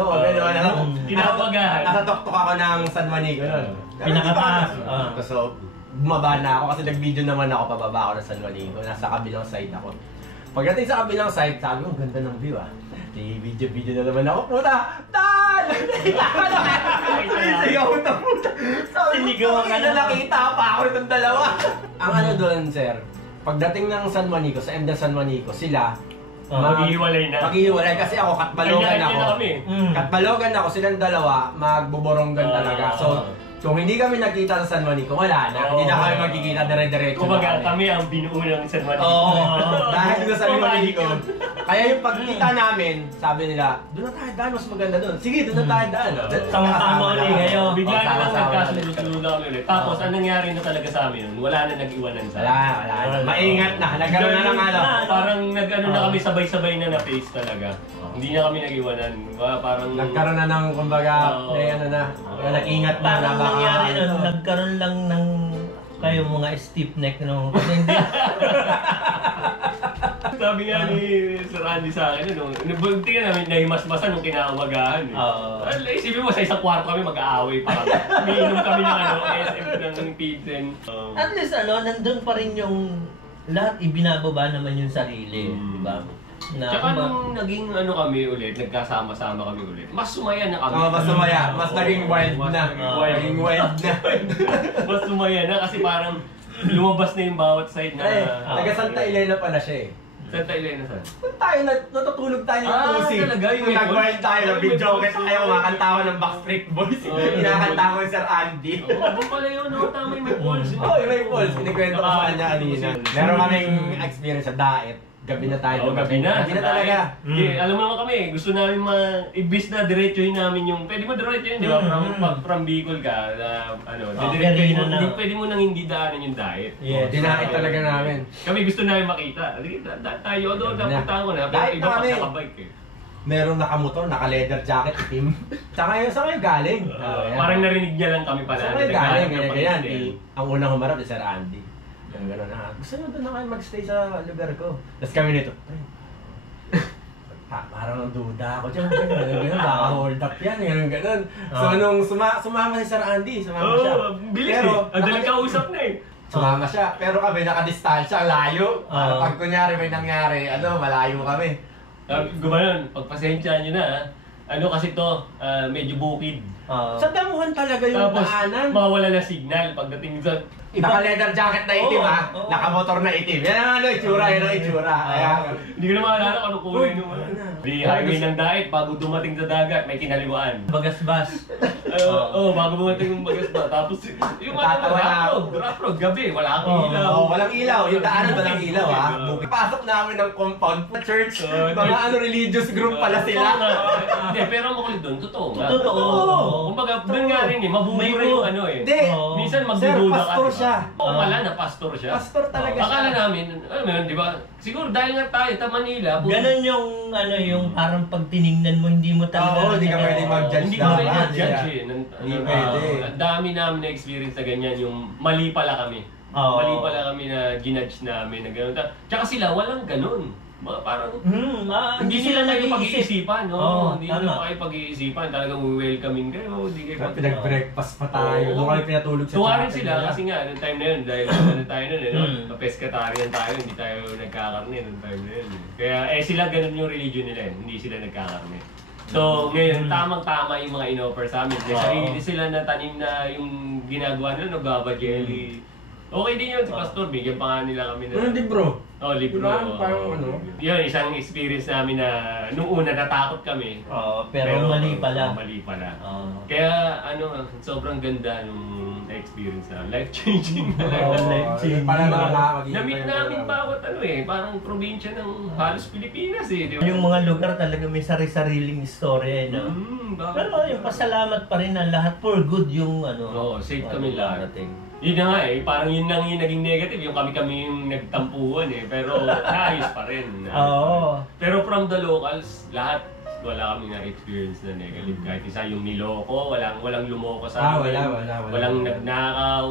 Tinapagahan. Nakatok-tok ako ng San Juanico nun. Pinakataas. So, bumaba na ako kasi nag-video naman ako pababa ako ng San Juanico. Nasa kabilang side ako. Pagdating sa kabilang side, sabi ko, ang ganda ng view Video na naman ako. Puta! Tan! Sigaw na puta! Sinigawan ka na. Nakita pa ako nitong dalawa. Ang ano doon, sir, pagdating ng San Juanico, sa end ng San Juanico, sila, maghihiwalay na. Maghihiwalay kasi ako, Katbalogan ako. Kanya Katbalogan ako, silang dalawa, magbuboronggan talaga. So, kung hindi kami nagkita sa San Juanico, wala na. Hindi na kami magkikita dire-diretso. Kumbaga kami ang binuo ng San Juanico. Dahil doon sa San Juanico. Kaya yung pagkita namin, sabi nila, doon na tayo daan, mas maganda doon. Sige, doon na tayo daan. Sama-sama ulit kayo. Bigla na lang nagkasunod-sunod na kami ulit. Tapos, anong nangyari na talaga sa amin yun? Wala na nag-iwanan sa Wala. Maingat na. Nagkaroon na lang Parang nag-ano na kami, sabay-sabay na face talaga. Hindi na kami nag-iwanan. Parang... Nagkaroon na ng, kumbaga, nag-ingat na. Parang nangyari nun, nagkaroon lang ng kayo mga stiff neck no. Kasi hindi. Sabi nga ni Sir Andy sa akin, tingnan namin nahimasmasan nung kinaumagahan. Isipin mo, sa isang kwarto kami mag-aaway pa kami. Umiinom kami ng SM ng Pidsen. At least nandun pa rin yung lahat ibinababa naman yung sarili. Diba? Tsaka nung naging kami ulit, nagkasama-sama kami ulit, mas sumaya na kami. Mas sumaya. Mas naging wild na. Naging wild na. Mas sumaya na kasi parang lumabas na yung bawat side na... Taga Santa Elena pala siya Santa Elena saan? Tayo, natutulog tayo ng tusi. Talaga? Yung nag-wild tayo, nag-video tayo, kumakanta ng Backstreet Boys. Kinakanta ko yung Sir Andy. Oo, pala yun, tama yung may balls. May balls. Kinikwento ko sa kanya kanina. Meron kaming experience sa daet. Gabi na tayo. Gabi na talaga. Alam mo naman kami, gusto namin ibis na diretsuhin namin yung, pwede mo diretsuhin, di ba? From Bicol ka, pwede mo nang hindi daanan yung diet. Dinait talaga namin. Kami gusto namin makita. Tayo doon, napuntahan ko na. Pero iba pa nakabike eh. Merong nakamotor, naka-leather jacket, itim. Saan kayo galing? Parang narinig niya lang kami pala. Saan kayo galing? Ganyan. Ang unang humarap si Sir Andy. Gano'n na. Gusto nyo doon na kayo mag-stay sa lugar ko. Tapos kami nito, parang duda ako dyan. Gano'n, baka hold up yan. Gano'n. So nung sumama si Sir Andy, sumama siya. Bilis eh. Ang dalang kausap na eh. Sumama siya. Pero kami nakadistansya, layo. Pag kunyari may nangyari, malayo kami. Gumanon, pagpasensya nyo na kasi to, medyo bukid. Sa damuhan talaga yung daanan. Mawala na signal pagdating sa... Naka-leather jacket na itim naka-motor na itim. Yan ang itsura, Hindi ko na maalala kung ano kulay nung highway ng diet, bago dumating sa dagat, may kinaliwaan. Bagasbas. Bago dumating yung bagasbas. Tapos yung rough road, gabi, wala kang ilaw. Walang ilaw. Yung daanan walang ilaw Pasok namin ng compound sa church. Mga religious group pala sila. Hindi, pero makulit doon, totoo nga. Totoo. Kumbaga, doon nga rin mabubura yung Hindi. Minsan magdududa ka. Pastor siya. Wala na, pastor siya. Pastor talaga siya. Akala namin, di ba? Siguro dahil nga tayo, Manila. Ganon yung parang pag tinignan mo, hindi mo talaga. Hindi ka pwede mag-judge. Hindi ka pwede mag-judge eh. Hindi pwede. Ang dami namin na experience na ganyan, yung mali pala kami. Mali pala kami na ginudge namin na gano'n. Tsaka sila, walang ganun. Parang hindi hindi nila kayo nag-iisip. pag-iisipan, no? Oo, Hindi tama. nila kayo pag-iisipan. Talagang welcoming kayo, hindi kayo Pinag-breakfast pa tayo. Oo. Doon kami pinatulog sa Tuwa rin chapel sila nila. kasi nga, noong time na yun, dahil ano tayo nun eh, no? Pescatarian tayo, hindi tayo nagkakarne noong time na yun. Kaya sila ganun yung religion nila, hindi sila nagkakarne. So ngayon, tamang-tama yung mga in-offer sa amin. May sarili sila na tanim na yung ginagawa nila, no? Guava jelly. Okay din yun si Pastor, bigyan pa nga nila kami na... libro? Libro. Parang ano? Yun, isang experience namin na nung una natakot kami. Pero mali pala. Mali pala. Kaya sobrang ganda nung experience na life-changing na life-changing. Na-meet namin bawat parang probinsya ng halos Pilipinas eh. Di ba? Yung mga lugar talaga may sari-sariling istorya, no? Pero yung pasalamat pa rin na lahat for good yung safe kami lahat. darating. Yun na nga parang yun lang yung naging negative, yung kami yung nagtampuhan pero naayos pa rin. Pero from the locals, lahat wala kami na-experience na negative. Kahit isa yung niloko, walang lumoko sa amin. Walang nagnakaw,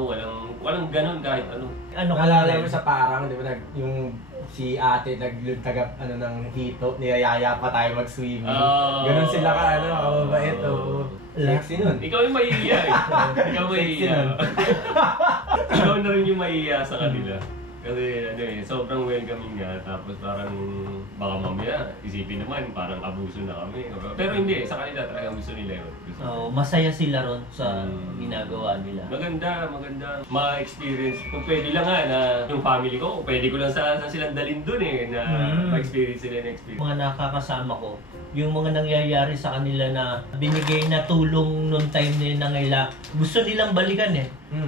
walang ganun kahit ano. Naalala mo sa parang, di ba, yung si ate nagtagap ng hito, niyayaya pa tayo mag-swimming. Ganun sila ka, kababait sexy nun. Ikaw yung mahihiya eh. Ikaw mahihiya. Ikaw na rin yung mahihiya sa kanila. Kasi sobrang welcoming nga, tapos parang baka mamaya isipin naman parang abuso na kami. Pero hindi, sa kanila talagang gusto nila yun. Masaya sila ron sa ginagawa nila. Maganda. Ma-experience. Kung pwede lang na yung family ko, pwede ko lang saan silang dalhin dun na ma-experience sila na experience. Mga nakakasama ko, yung mga nangyayari sa kanila na binigay na tulong nung time na yun na ngayon, gusto nilang balikan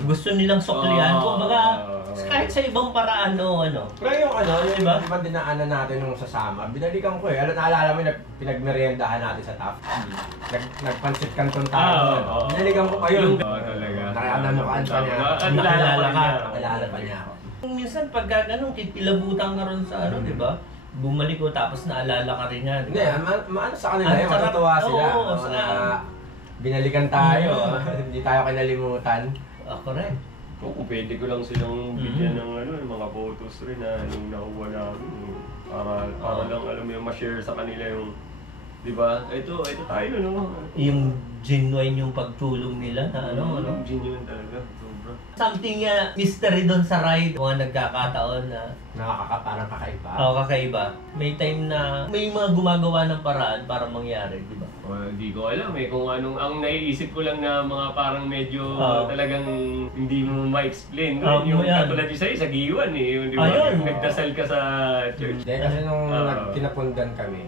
Gusto nilang suklian. Kumbaga, kahit sa ibang paraan Pero yung diba? Diba dinaanan natin nung sa summer, binalikan ko naalala mo yung pinagmeriendahan natin sa TAF. Nagpansit kanton tayo. Binalikan ko pa yun. Talaga. Nakalanukaan pa niya. Nakilala pa niya ako. Minsan pag ganun, titilabutan ka ron sa diba? Bumalik ko tapos naalala ka rin nga. Hindi, maano sa kanila yun, matutuwa sila. Binalikan tayo, hindi tayo kinalimutan. Correct. Kung pwede ko lang silang bigyan ng mga photos rin na nung nakuha namin. Para lang alam mo yung ma-share sa kanila yung, di ba? Ito tayo, no? Yung genuine yung pagtulong nila na Genuine talaga, sobra. Something mystery doon sa ride. Mga nagkakataon na Parang kakaiba. kakaiba. May time na may mga gumagawa ng paraan para mangyari, di ba? Hindi ko alam kung anong ang naiisip ko lang na mga parang medyo talagang hindi mo ma-explain. Yung katulad yung sa Giwan yung di ba? Yung nagdasal ka sa church. Kasi nung kinapundan kami,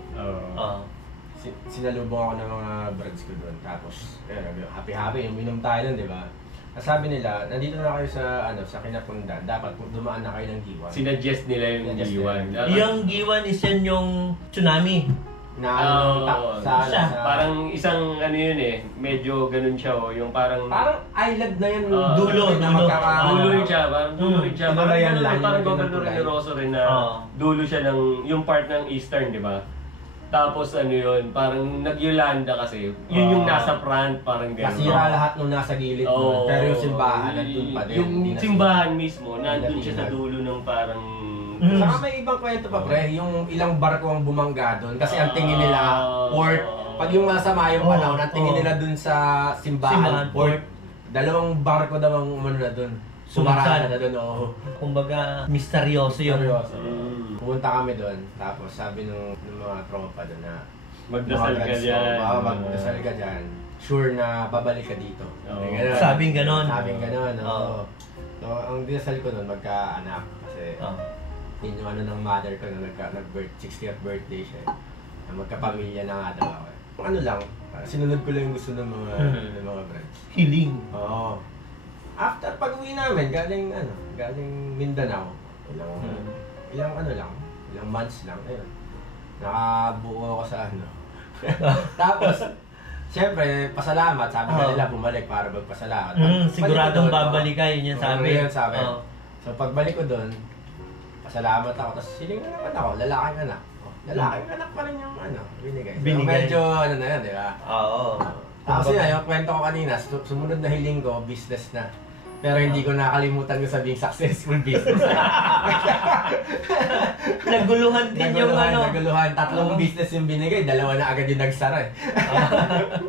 sinalubong ako ng mga brads ko doon. Tapos, happy-happy, yung minom tayo doon, di ba? Sabi nila, nandito na kayo sa kinapundan, dapat dumaan na kayo ng Giwan. Sinuggest nila yung Giwan. Yung Giwan is yan yung tsunami. Parang isang medyo ganun siya yung parang island na yan, dulo rin siya, parang dulo rin siya. Parang Governor ni Rosso rin na dulo siya ng yung part ng Eastern, di ba? Tapos parang nag-Yolanda kasi. Yun yung nasa front, parang gano'n. Kasira lahat nung nasa gilid mo. Pero yung simbahan, nandun pa din. Yung simbahan mismo, nandun siya sa dulo ng parang... Saka may ibang kwento pa, pre. Yung ilang barko ang bumangga doon. Kasi ang tingin nila, port. Pag yung masama yung panahon, ang tingin nila doon sa simbahan, port. Dalawang barko daw ang umano na doon. Sumarada na doon, Kumbaga, misteryoso yun. Pumunta kami doon, tapos sabi ng mga tropa doon na magdasal ka dyan. Magdasal ka dyan. Sure na babalik ka dito. Sabing ganon. So, ang dinasal ko doon, magka-anak. Kasi yun yung ng mother ko na nag-birth, 60th birthday siya. Magkapamilya na nga daw ako. Sinunod ko lang yung gusto ng mga friends. Hiling. Oo. After pag-uwi namin, galing Mindanao. Ilang months lang. Ayun. Nakabuo ako sa Tapos, siyempre, pasalamat. Sabi nila bumalik para magpasalamat. Siguradong babalik ka, yun yung sabi. So, pagbalik ko doon, pasalamat ako. Tapos, siling na naman ako, lalaking anak. Lalaking anak pa rin yung binigay. So, medyo na yun, di ba? Oo. Tapos yun, yung kwento ko kanina, sumunod na hiling ko, business na. Pero hindi ko nakalimutan ko sabing successful business. Naguluhan din yung ano. Naguluhan. 3 business yung binigay, 2 na agad yung nagsara eh.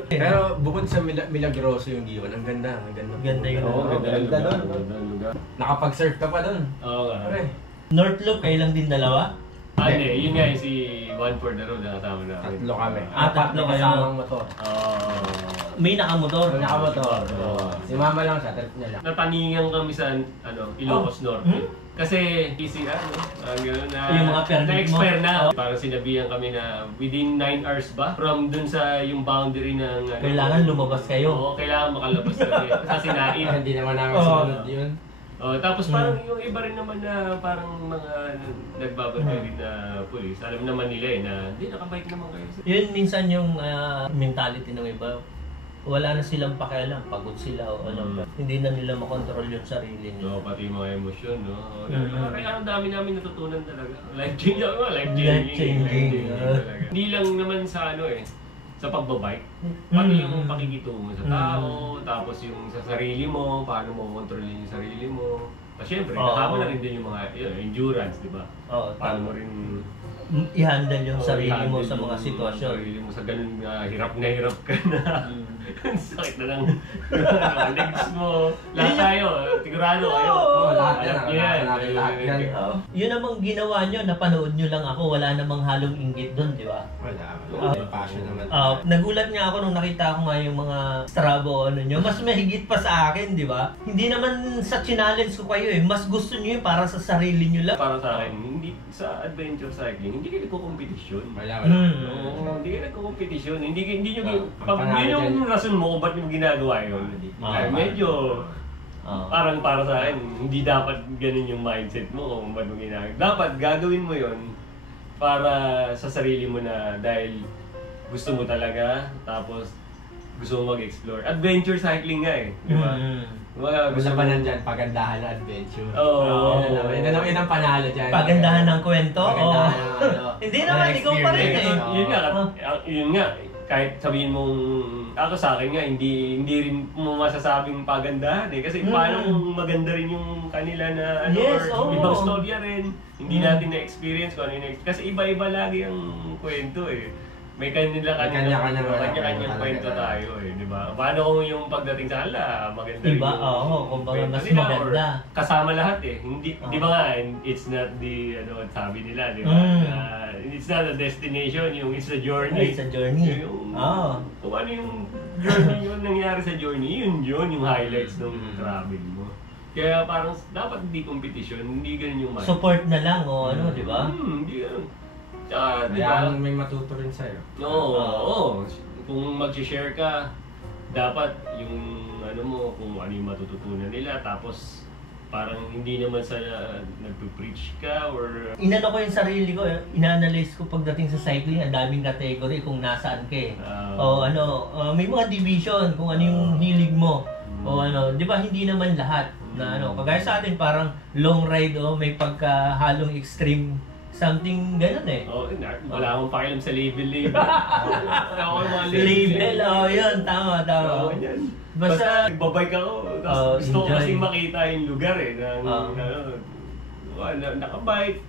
Pero bukod sa Milagroso yung Giwan, ang ganda. Ganda yun. Oo, ganda doon. lugar. Nakapag-surf ka pa doon. Oo nga. North Loop, kayo lang din dalawa? Hindi, yun nga yung si One for the Road na kasama namin. 3 kami. Tatlo kayo. Kasamang motor. May nakamotor. Nakamotor. Si mama lang siya, trip niya lang. Nataningan kami sa Ilocos Norte. Kasi easy na, gano'n na, Yung mga permit na-expire mo. na. Parang sinabihan kami na within 9 hours ba? From dun sa yung boundary ng... Kailangan lumabas kayo. Oo, kailangan makalabas kami. Kasi nain. Hindi naman namin sunod yun. Tapos parang yung iba rin naman na parang mga nagbabantay rin na pulis. Alam naman nila na hindi, nakabike naman kayo. Yun minsan yung mentality ng iba. Wala na silang pakialam, pagod sila o ano. Hindi na nila makontrol yung sarili nila. No, pati yung mga emosyon, no? Kaya ang dami namin natutunan talaga. Life-changing talaga. Hindi lang naman sa sa pagbabike. Pati yung pakikitungo sa tao, tapos yung sa sarili mo, paano mo kontrolin yung sarili mo. Siyempre, kasama na rin din yung mga endurance, di ba? Paano mo rin i-handle yung sarili mo sa mga sitwasyon. Sarili mo sa ganun hirap ka na. Sakit na ng legs mo. Lahat tayo, sigurado kayo. Lahat yan. Yun namang ginawa nyo, napanood nyo lang ako, wala namang halong inggit doon, di ba? Wala. Passion naman. Nagulat nga ako nung nakita ko nga yung mga Strabo o ano nyo. Mas mahigit pa sa akin, di ba? Hindi naman sa challenge ko kayo eh. Mas gusto nyo yun para sa sarili nyo lang. Para sa akin, hindi sa adventure cycling, hindi kayo nagko-competition. Wala. Oo, hindi kayo nagko-competition. Hindi nyo, yun yung rason mo kung ba't mo ginagawa yun. Medyo, parang para sa akin, hindi dapat ganun yung mindset mo kung ba't mo ginagawa. Dapat gagawin mo yun para sa sarili mo na dahil gusto mo talaga, tapos gusto mo mag-explore. Adventure cycling nga eh, di ba? Gusto pa nandyan, pagandahan na adventure. Oo. Yun ang panalo dyan. Pagandahan ng kwento? Pagandahan ng Hindi naman, ikaw pa rin eh. Yun nga, kahit sabihin mong, ako sa akin nga, hindi rin mo masasabing pagandahan eh. Kasi paano kung maganda rin yung kanila na ibang storya rin. Hindi natin na-experience kung ano yun. Kasi iba-iba lagi ang kwento eh. May kanya-kanyang kwento tayo eh, di ba? Paano kung yung pagdating sa kanila, maganda rin Iba, kumbaga mas maganda. Kasama lahat eh. Hindi, di ba nga, it's not the, sabi nila, di ba? It's not a destination, it's a journey. It's a journey. Kung ano yung journey yung nangyari sa journey, yun yung highlights ng travel mo. Kaya parang dapat hindi competition, hindi ganun yung mind. Support na lang o di ba? Hindi ganun. Kaya may matuto rin sa'yo. Oo. Kung mag-share ka, dapat yung kung ano yung matututunan nila, tapos parang hindi naman sa nagpe-preach ka or... Inano ko yung sarili ko, ina-analyze ko pagdating sa cycling, ang daming category kung nasaan ka eh. May mga division kung ano yung hilig mo. Di ba hindi naman lahat na kagaya sa atin parang long ride may pagkahalong extreme something ganun eh. Wala akong pakialam sa label. Label, yun, tama. Basta nagbabike ako, tapos gusto ko kasi makita yung lugar eh, nakabike.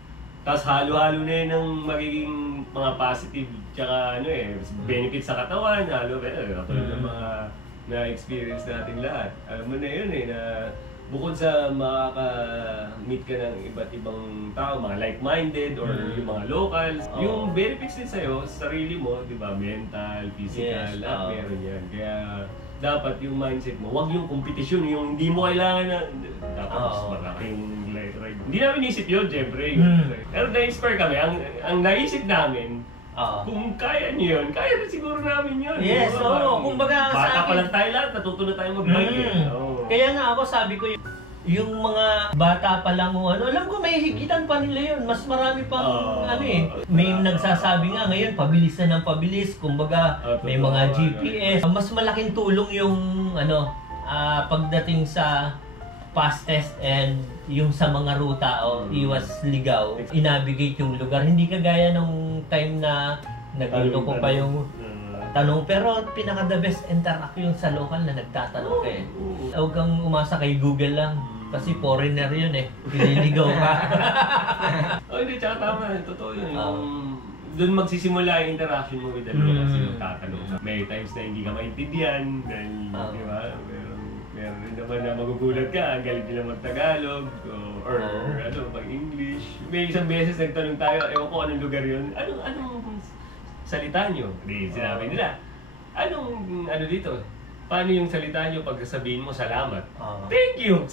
Tapos halo-halo na yun ng magiging mga positive tsaka benefit sa katawan, katulad ng mga na-experience natin lahat. Alam mo na yun eh, na bukod sa makaka-meet ka ng iba't ibang tao, mga like-minded or yung mga locals, yung benefits din sa'yo, sa sarili mo, di ba? Mental, physical, lahat meron yan. Kaya dapat yung mindset mo, wag yung kompetisyon, yung hindi mo kailangan na dapat mas malaking light ride. Hindi namin isip yun, syempre. Pero na-inspire kami, ang naisip namin, kung kaya niyo yun, kaya na siguro namin yun. Yes, kumbaga sa akin. Bata pa lang tayo lahat, natuto na tayo mag-bike Kaya nga ako sabi ko yung mga bata pa lang alam ko may higitan pa nila yun. Mas marami pang May nagsasabi nga ngayon, pabilis na ng pabilis. Kumbaga, may mga GPS. Mas malaking tulong yung pagdating sa fastest and yung sa mga ruta iwas ligaw, inavigate yung lugar. Hindi kagaya nung time na nagluloko pa yung tanong. Pero pinaka the best interact yung sa local na nagtatanong ka eh. Huwag kang umasa kay Google lang. Kasi foreigner yun eh. Piniligaw ka. Hindi, tsaka tama. Totoo yun. Doon magsisimula yung interaction mo with the local kasi tatanong ka. May times na hindi ka maintindihan. Dahil, di ba? Meron rin naman na magugulat ka, galing nila mag-Tagalog or mag-English. May isang beses nagtanong tayo, ewan ko anong lugar yun. Anong salita nyo? Di, sinabi nila. Ano dito? Paano yung salita nyo pag sabihin mo salamat? Thank you!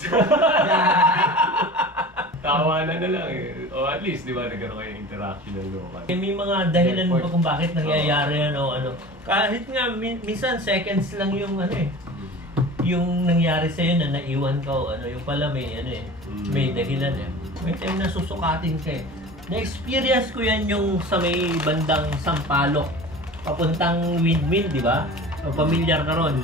Tawanan na lang eh. O at least, di ba, nagkaroon kayo interaction ng local. May mga dahilan pa kung bakit nangyayari yan o ano. Kahit nga, minsan seconds lang yung yung nangyari sa'yo na naiwan ka o ano, yung pala may may dahilan eh. May time na susukatin ka eh. Na-experience ko yan yung sa may bandang Sampaloc, papuntang Windmill, di ba? O pamilyar ka ron.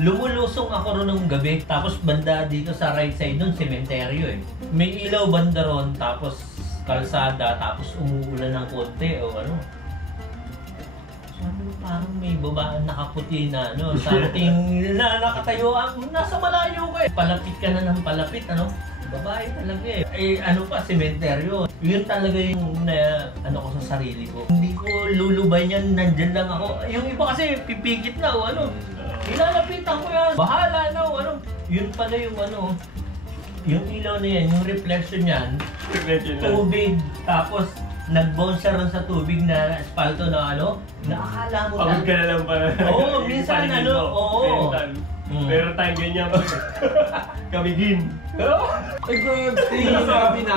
Lumulusong ako ron ng gabi, tapos banda dito sa right side nun, sementeryo eh. May ilaw banda ron, tapos kalsada, tapos umuulan ng konti o ano. Parang may babaan nakaputi na something na nakatayo, nasa malayo ka eh. Palapit ka na ng palapit, babae talaga eh. Ano pa, sementeryo. Yun talaga yung ko sa sarili ko. Hindi ko lulubay niyan, nandyan lang ako. Yung iba kasi pipikit na o ilalapitan ko yan. Bahala na o Yun pala yung yung ilaw na yan, yung reflection niyan, tubig, tapos nag-bounce siya ron sa tubig na asfalto na nakakala mo lang. Pagod ka na lang pala. Oo, minsan Pero tayo ganyan kami din. Ay, good. Sabi na.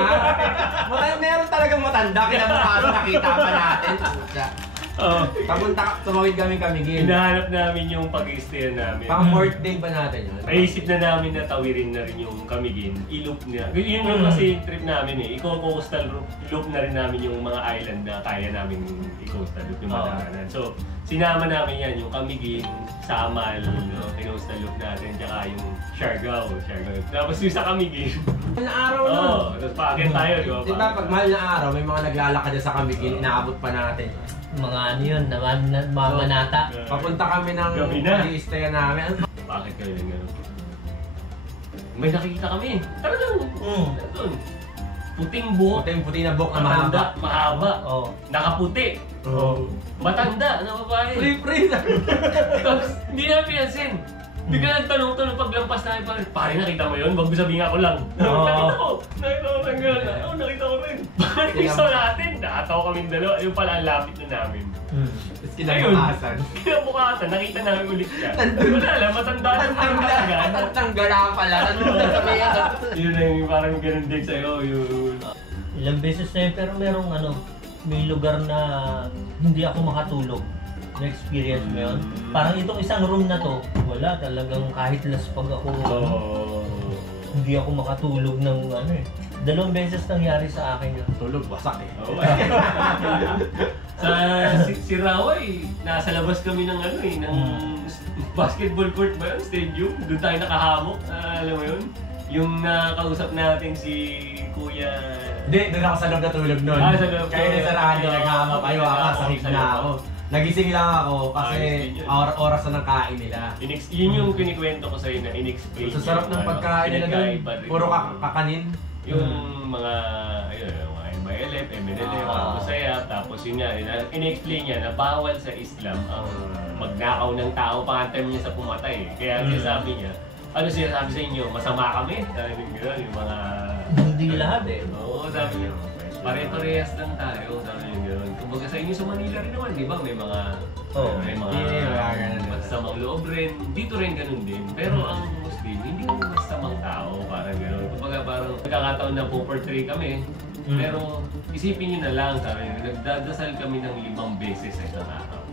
Meron talagang matanda. Kinabukasan nakita pa natin. Tumawid kami gin. Hinahanap namin yung pag-i-stay namin. Pang fourth day ba natin yun? Naisip na namin na tawirin na rin yung Camiguin. I-loop niya. Yun yung kasi trip namin eh. Coastal loop na rin namin yung mga island na kaya namin i-coastal loop yung madaanan. So, sinama namin yan. Yung Camiguin, Samal, coastal loop natin, tsaka yung Siargao. Tapos yung sa Camiguin. Mahal na araw nun. Tapos paakit tayo, di ba? Diba pag mahal na araw, may mga naglalakad sa Camiguin, inaabot pa natin. Mga yun, mga manata. Papunta kami ng pag-i-stay namin. Bakit kayo lang gano'n? May nakikita kami. Talagang, doon. Puting buhok. Puting na buhok na mahaba. Nakaputi. Matanda na babae. Free na. Tapos, hindi na pinansin. Bigla nagtanong-tanong paglampas namin, pare nakita mo yun? Wag mo sabihin ako lang. Nakita ko ng gano'n. Nakita ko rin. Parang gusto natin. Nakatawa kaming dalawa. Yung pala ang lapit na namin. Tapos kinabukasan, nakita namin ulit siya. Wala lang, matanda na talaga. Natanggala pala. Yun na yung parang ganun din sa'yo. Ilang beses na yun, pero merong may lugar na hindi ako makatulog. Na-experience mo yun? Parang itong isang room na to, wala talagang kahit laspag ako. Hindi ako makatulog ng Dalawang beses nangyari sa akin yun. Tulog, wasak eh. Si Raway, nasa labas kami ng ng basketball court ba yun? Stadium. Doon tayo nakahamok. Alam mo yun? Yung nakausap natin si Kuya... Hindi, doon ako sa loob na tulog nun. Sa loob. Kaya nasarado, naghamok kayo sahig na ako. Nagising lang ako kasi oras na ng kain nila. Yun yung kinikwento ko sa'yo na in-explain. Sa sarap ng pagkain nila doon, puro kakanin. Yung mga, MILF, MNLF, Masaya, tapos yun nga, in-explain niya na bawal sa Islam ang magnakaw ng tao, pangantem niya sa pumatay. Kaya sabi niya, sinasabi sa inyo, masama kami? Yung mga... Hindi lahat eh. Oo, sabi niya. Pare-parehas lang tayo, sabi niyo gano'n. Kumbaga sa inyo sa Manila rin naman, di ba? May mga masamang loob rin. Dito rin gano'n din. Pero ang Muslim, hindi kami masamang tao, parang gano'n. Kumbaga parang nagkakataon na po-portray kami. Pero isipin niyo na lang, sabi niyo, nagdadasal kami ng 5 beses sa isang araw.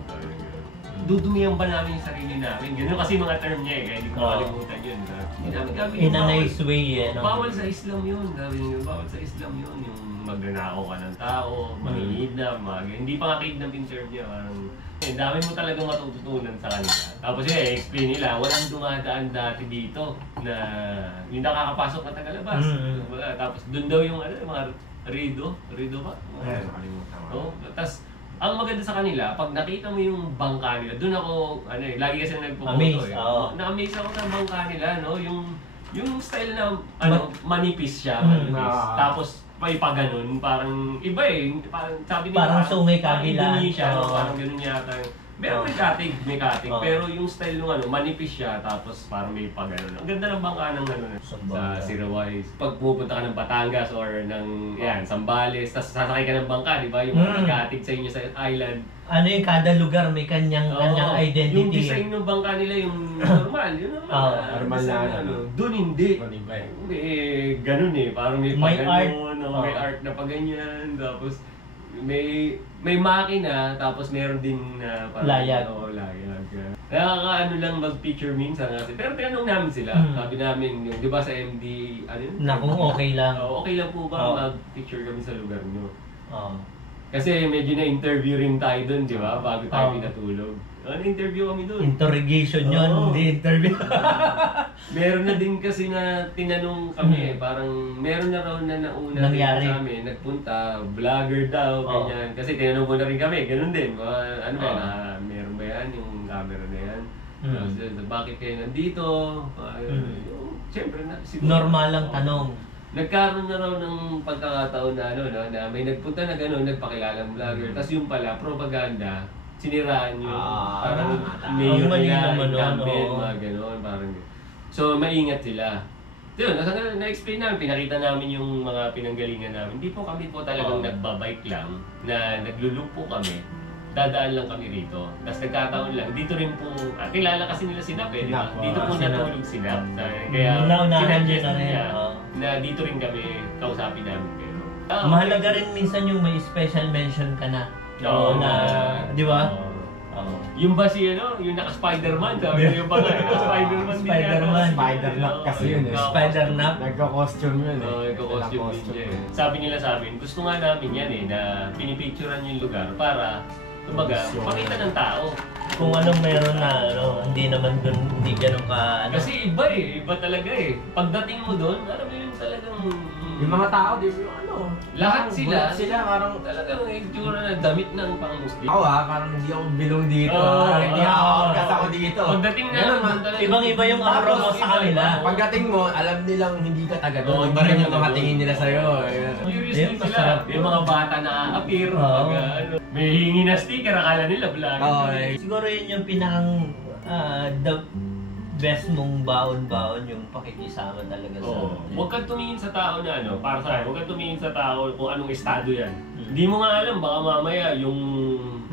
Dudumihan ba namin yung sarili namin? Gano'n kasi mga term niya kaya hindi ko makalimutan yun. In a nice way Bawal sa Islam yun. Bawal sa Islam yun. Yung magnanakaw ka ng tao, mangingidnap, hindi pa nga kidnap in term niya. Parang, dami mo talagang matututunan sa kanila. Tapos explain nila, walang dumadaan dati dito na yung nakakapasok na tagalabas. Tapos doon daw yung mga Rido ba? Nakalimutan ko. Tapos ang maganda sa kanila, pag nakita mo yung bangka nila, doon ako, ano eh, lagi kasi nagpo-photo Amaze, eh. oo. Na-amaze ako ng bangka nila, no? Yung style na, ano, manipis siya, manipis. Tapos, may pa ganun, parang iba eh. Parang, sabi nila, Parang sungay kabila. Indonesia, no? Oo. Parang ganun yata. Meron may katig. Pero yung style nung ano, manipis siya, tapos parang may pa ganun. Ang ganda ng bangka ng ano, sa Siraways. Pag pupunta ka ng Batangas or ng, Zambales, tapos sasakay ka ng bangka, di ba? Yung mga katig sa inyo sa island. Ano yung kada lugar may kanyang identity. Yung design ng bangka nila, yung normal, yun normal. Normal na ano. Doon hindi. Iba eh. Hindi, ganun eh. Parang may May pagano'n, may art na paganyan, tapos may makina, tapos meron din na Layag. Oo, layag. Nakakaano lang mag-picture minsan kasi. Pero tinanong namin sila, sabi namin, yung, di ba sa MD, ano yun? Na kung okay lang. Okay lang po ba mag-picture kami sa lugar nyo? Oo. Kasi medyo na-interview rin tayo dun, di ba? Bago tayo pinatulog. Na-interview kami dun. Interrogation yun, hindi interview. Meron na din kasi na tinanong kami eh, parang meron na raw na nauna Nangyari. sa amin, nagpunta, vlogger daw, ganyan. Kasi tinanong ko na rin kami, ganun din. Ano ba yan, meron ba yan, yung camera na yan? Tapos, bakit kayo nandito? Siyempre na, siguro. Normal lang tanong. Nagkaroon na raw ng pagkakataon na ano, no, na may nagpunta na gano'n, nagpakilalang vlogger. Tapos yung pala, propaganda, siniraan yung parang mayor Ang mali nila, naman nun, incumbent, oo. mga gano'n, parang so, maingat sila. Yun, na-explain namin, pinakita namin yung mga pinanggalingan namin. Hindi po kami po talagang nagbabike lang, na naglulog po kami. Dadaan lang kami rito. Tapos nagkataon lang, dito rin po, kilala kasi nila si Nap eh, di ba? Dito po natulog si Nap. Kaya Naunahan sinuggest yun na rin. niya na dito rin kami kausapin namin kayo. Mahalaga rin minsan yung may special mention ka na. Oo, na, di ba? Yung ba si ano, yung naka-Spider-Man, sabi niyo pa nga, Spider-Man din Spider-Man. yata. Spider-Nap kasi yun eh. Spider-Nap. Nagko-costume yun eh. Oo, nagko-costume din siya eh. Sabi nila sa amin, gusto nga namin yan eh, na pinipicturean yung lugar para, kumbaga, pakita ng tao. Kung anong meron na, hindi naman dun, hindi ganun ka, Kasi iba eh, iba talaga eh. Pagdating mo doon, alam mo yung talagang... Yung mga tao, di ba yung ano? Lahat sila, parang... talagang itsura na damit ng pang-Muslim. Ako parang hindi ako bilong dito. Oo, Hindi ako outcast ako dito. Pagdating na, Ganun, ibang-iba yung aura mo sa kanila. Pagdating mo, alam nilang hindi ka taga Oo, doon. Iba rin yung mga tingin nila sa'yo. Curious Ayun, din sila. masarap. Yung mga bata na appear, ano, may hingi na sticker, akala nila vlog. Siguro yun yung pinakang the best mong baon-baon yung pakikisama talaga sa... Huwag kang tumingin sa tao na ano, para sa akin, huwag kang tumingin sa tao kung anong estado yan. Hindi mo nga alam, baka mamaya yung...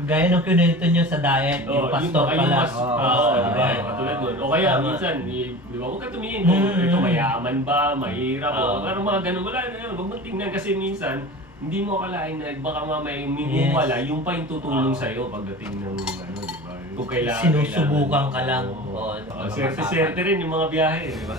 Gaya ng kinento nyo sa diet, yung pastor pala. Diba? Katulad nun. O kaya, minsan, di ba, huwag kang tumingin kung ito mayaman ba, mahirap, o parang mga ganun. Wala na yun, huwag mong tingnan kasi minsan, hindi mo akalain na baka mamaya yung wala, yung pa yung tutulong sa'yo pagdating ng ano, di ba? Kung kailangan. Sinusubukan ka lang. Swerte-swerte rin yung mga biyahe, di ba?